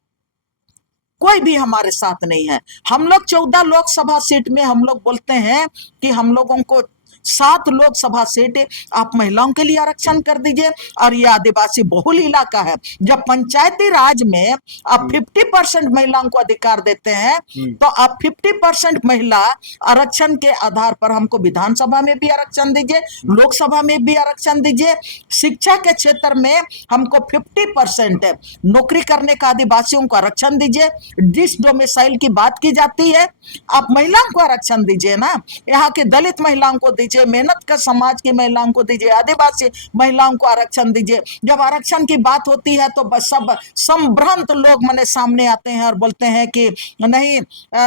कोई भी हमारे साथ नहीं है। हम लोग 14 लोकसभा सीट में हम लोग बोलते हैं कि हम लोगों को 7 लोकसभा सीट आप महिलाओं के लिए आरक्षण कर दीजिए। और ये आदिवासी बहुल इलाका है। जब पंचायती राज में आप 50% महिलाओं को अधिकार देते हैं, तो आप 50% महिला आरक्षण के आधार पर हमको विधानसभा में भी आरक्षण दीजिए, लोकसभा में भी आरक्षण दीजिए। शिक्षा के क्षेत्र में हमको 50% नौकरी करने का आदिवासियों को आरक्षण दीजिए। जिस डोमिसाइल की बात की जाती है, आप महिलाओं को आरक्षण दीजिए ना। यहाँ के दलित महिलाओं को दीजिए, मेहनत का समाज की महिलाओं को दीजिए, आदिवासी महिलाओं को आरक्षण दीजिए। जब आरक्षण की बात होती है तो बस सब संभ्रांत लोग मने सामने आते हैं और बोलते हैं कि नहीं,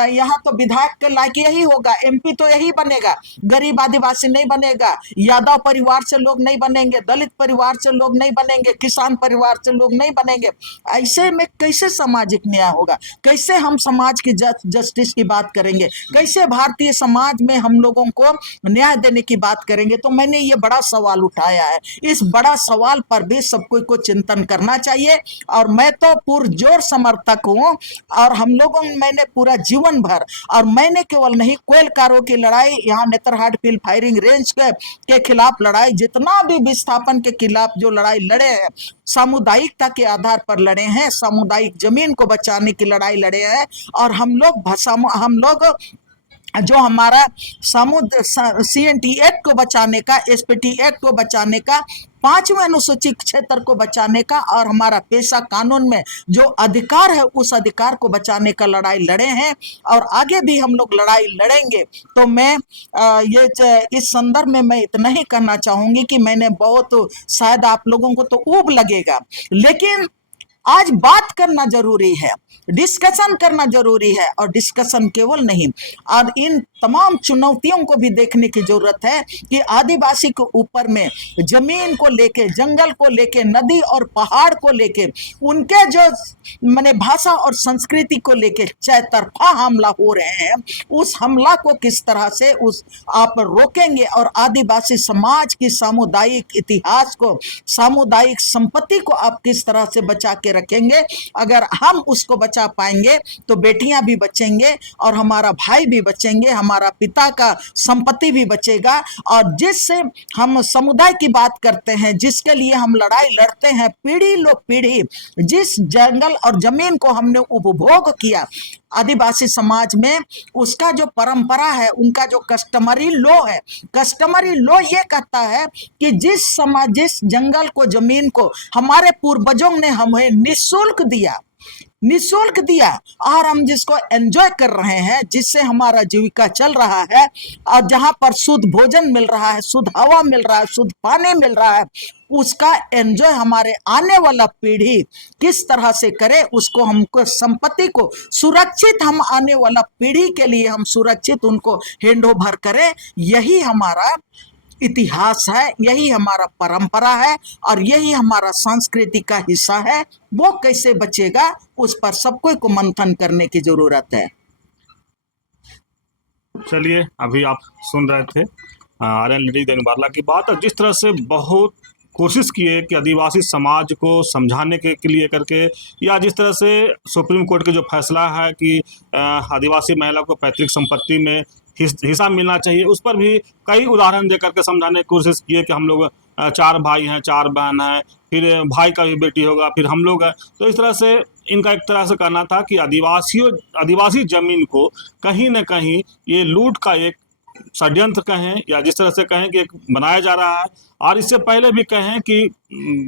यहाँ तो विधायक के लायक यही होगा, एमपी तो यही बनेगा, गरीब आदिवासी नहीं बनेगा, यादव परिवार से लोग नहीं बनेंगे, दलित परिवार से लोग नहीं बनेंगे, किसान परिवार से लोग नहीं बनेंगे। ऐसे में कैसे सामाजिक न्याय होगा? कैसे हम समाज की जस्टिस की बात करेंगे? कैसे भारतीय समाज में हम लोगों को न्याय देने की बात करेंगे? तो मैंने ये बड़ा सवाल उठाया है। इस बड़ा सवाल पर भी सबको को चिंतन करना चाहिए। और मैं तो पुरजोर समर्थक हूँ। और हम लोगों मैंने पूरा जीवन भर, और मैंने केवल नहीं, कोयलकारों की लड़ाई, यहाँ नेतरहाट फील्ड फायरिंग रेंज के खिलाफ लड़ाई, जितना भी विस्थापन के खिलाफ जो लड़ाई लड़े हैं, सामुदायिकता के आधार पर लड़े हैं, सामुदायिक जमीन को बचाने की लड़ाई लड़े हैं। और हम लोग जो हमारा CNT एक्ट को बचाने का, SPT एक्ट को बचाने का, 5वें अनुसूचित क्षेत्र को बचाने का, और हमारा पेशा कानून में जो अधिकार है उस अधिकार को बचाने का लड़ाई लड़े हैं। और आगे भी हम लोग लड़ाई लड़ेंगे। तो मैं इस संदर्भ में मैं इतना ही कहना चाहूंगी कि मैंने बहुत, शायद आप लोगों को तो ऊब लगेगा, लेकिन आज बात करना जरूरी है, डिस्कशन करना जरूरी है। और डिस्कशन केवल नहीं, और इन तमाम चुनौतियों को भी देखने की जरूरत है कि आदिवासी के ऊपर में जमीन को लेके, जंगल को लेके, नदी और पहाड़ को लेके, उनके जो माने भाषा और संस्कृति को लेके चौतरफा हमला हो रहे हैं, उस हमला को किस तरह से आप रोकेंगे, और आदिवासी समाज की सामुदायिक इतिहास को, सामुदायिक संपत्ति को आप किस तरह से बचा के रखेंगे। अगर हम उसको बचा पाएंगे तो बेटियां भी बचेंगे, और हमारा भाई भी बचेंगे, हमारा पिता का संपत्ति भी बचेगा। और जिससे हम समुदाय की बात करते हैं, जिसके लिए हम लड़ाई लड़ते हैं, पीढ़ी लोग पीढ़ी, जिस जंगल और जमीन को हमने उपभोग किया आदिवासी समाज में, उसका जो परंपरा है, उनका जो कस्टमरी लॉ है, कस्टमरी लॉ ये कहता है कि जिस जंगल को, जमीन को हमारे पूर्वजों ने हमें निःशुल्क दिया, और हम जिसको एंजॉय कर रहे हैं, जिससे हमारा जीविका चल रहा है, और जहां पर शुद्ध भोजन मिल रहा है, शुद्ध हवा मिल रहा है, शुद्ध पानी मिल रहा है, उसका एंजॉय हमारे आने वाला पीढ़ी किस तरह से करे, उसको, हमको संपत्ति को सुरक्षित, हम आने वाला पीढ़ी के लिए हम सुरक्षित उनको हैंड ओवर करें। यही हमारा इतिहास है, यही हमारा परंपरा है, और यही हमारा संस्कृति का हिस्सा है। वो कैसे बचेगा, उस पर सबको को मंथन करने की जरूरत है। चलिए, अभी आप सुन रहे थे आर्यन लेडीज दैनिक बारला की बात। और जिस तरह से बहुत कोशिश किए कि आदिवासी समाज को समझाने के लिए करके, या जिस तरह से सुप्रीम कोर्ट के जो फैसला है कि आदिवासी महिला को पैतृक संपत्ति में हिस्सा मिलना चाहिए, उस पर भी कई उदाहरण दे करके समझाने की कोशिश किए कि हम लोग 4 भाई हैं, 4 बहन हैं, फिर भाई का भी बेटी होगा, फिर हम लोग हैं। तो इस तरह से इनका एक तरह से कहना था कि आदिवासी ज़मीन को कहीं न कहीं ये लूट का एक षड्यंत्र कहें, या जिस तरह से कहें कि एक बनाया जा रहा है। और इससे पहले भी कहें कि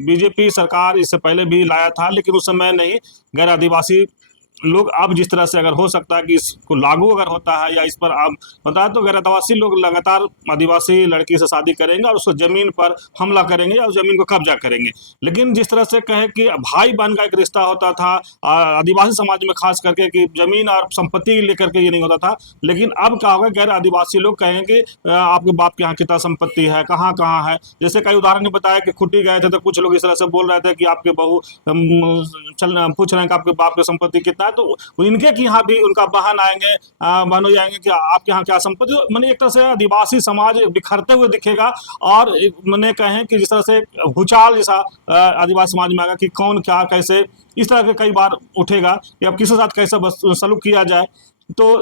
बीजेपी सरकार इससे पहले भी लाया था, लेकिन उस समय नहीं, गैर आदिवासी लोग अब जिस तरह से अगर हो सकता है कि इसको लागू अगर होता है या इस पर अब होता है, तो गैर आदिवासी लोग लगातार आदिवासी लड़की से शादी करेंगे और उसको ज़मीन पर हमला करेंगे या उस ज़मीन को कब्जा करेंगे। लेकिन जिस तरह से कहे कि भाई बहन का एक रिश्ता होता था आदिवासी समाज में, खास करके कि ज़मीन और संपत्ति लेकर के ये नहीं होता था, लेकिन अब क्या होगा, गैर आदिवासी लोग कहेंगे आपके बाप के यहाँ कितना संपत्ति है, कहाँ कहाँ है। जैसे कई उदाहरण बताया कि खुट्टी गए थे तो कुछ लोग इस तरह से बोल रहे थे कि आपके बहू पूछ रहे हैं कि आपके बाप की संपत्ति कितना है, तो इनके कि यहाँ भी उनका बहन आएंगे, बहनों आएंगे कि आपके यहाँ क्या संपत्ति। मैंने एक तरह से आदिवासी समाज बिखरते हुए दिखेगा, और मैंने कहें कि जिस तरह से भूचाल जैसा आदिवासी समाज में आएगा कि कौन क्या कैसे, इस तरह के कई बार उठेगा कि अब किसके साथ कैसे सलूक किया जाए। तो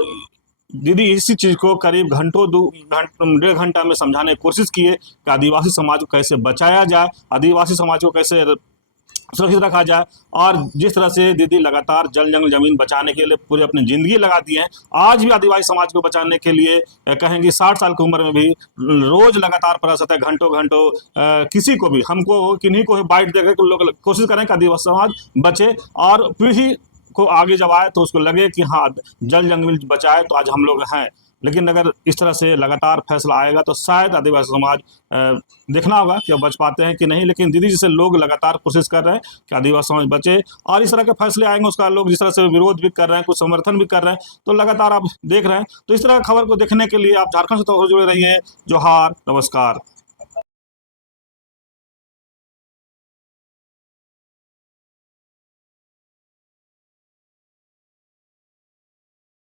दीदी इसी चीज़ को करीब डेढ़ घंटा में समझाने की कोशिश किए कि आदिवासी समाज को कैसे बचाया जाए, आदिवासी समाज को कैसे सुरक्षित रखा जाए। और जिस तरह से दीदी लगातार जल जंगल ज़मीन बचाने के लिए पूरी अपनी ज़िंदगी लगा दी है, आज भी आदिवासी समाज को बचाने के लिए कहेंगे 60 साल की उम्र में भी रोज़ लगातार प्रयास होता है, घंटों घंटों किसी को भी, हमको किन्हीं को बाइट देकर लोग कोशिश करें कि आदिवासी समाज बचे और पीढ़ी को आगे जब आए तो उसको लगे कि हाँ जल जंगल बचाए तो आज हम लोग हैं। लेकिन अगर इस तरह से लगातार फैसला आएगा तो शायद आदिवासी समाज देखना होगा कि अब बच पाते हैं कि नहीं। लेकिन दीदी जैसे लोग लगातार कोशिश कर रहे हैं कि आदिवासी समाज बचे, और इस तरह के फैसले आएंगे उसका लोग जिस तरह से विरोध भी कर रहे हैं, कुछ समर्थन भी कर रहे हैं, तो लगातार आप देख रहे हैं। तो इस तरह की खबर को देखने के लिए आप झारखंड से तो जुड़े रहिए। जोहार, नमस्कार।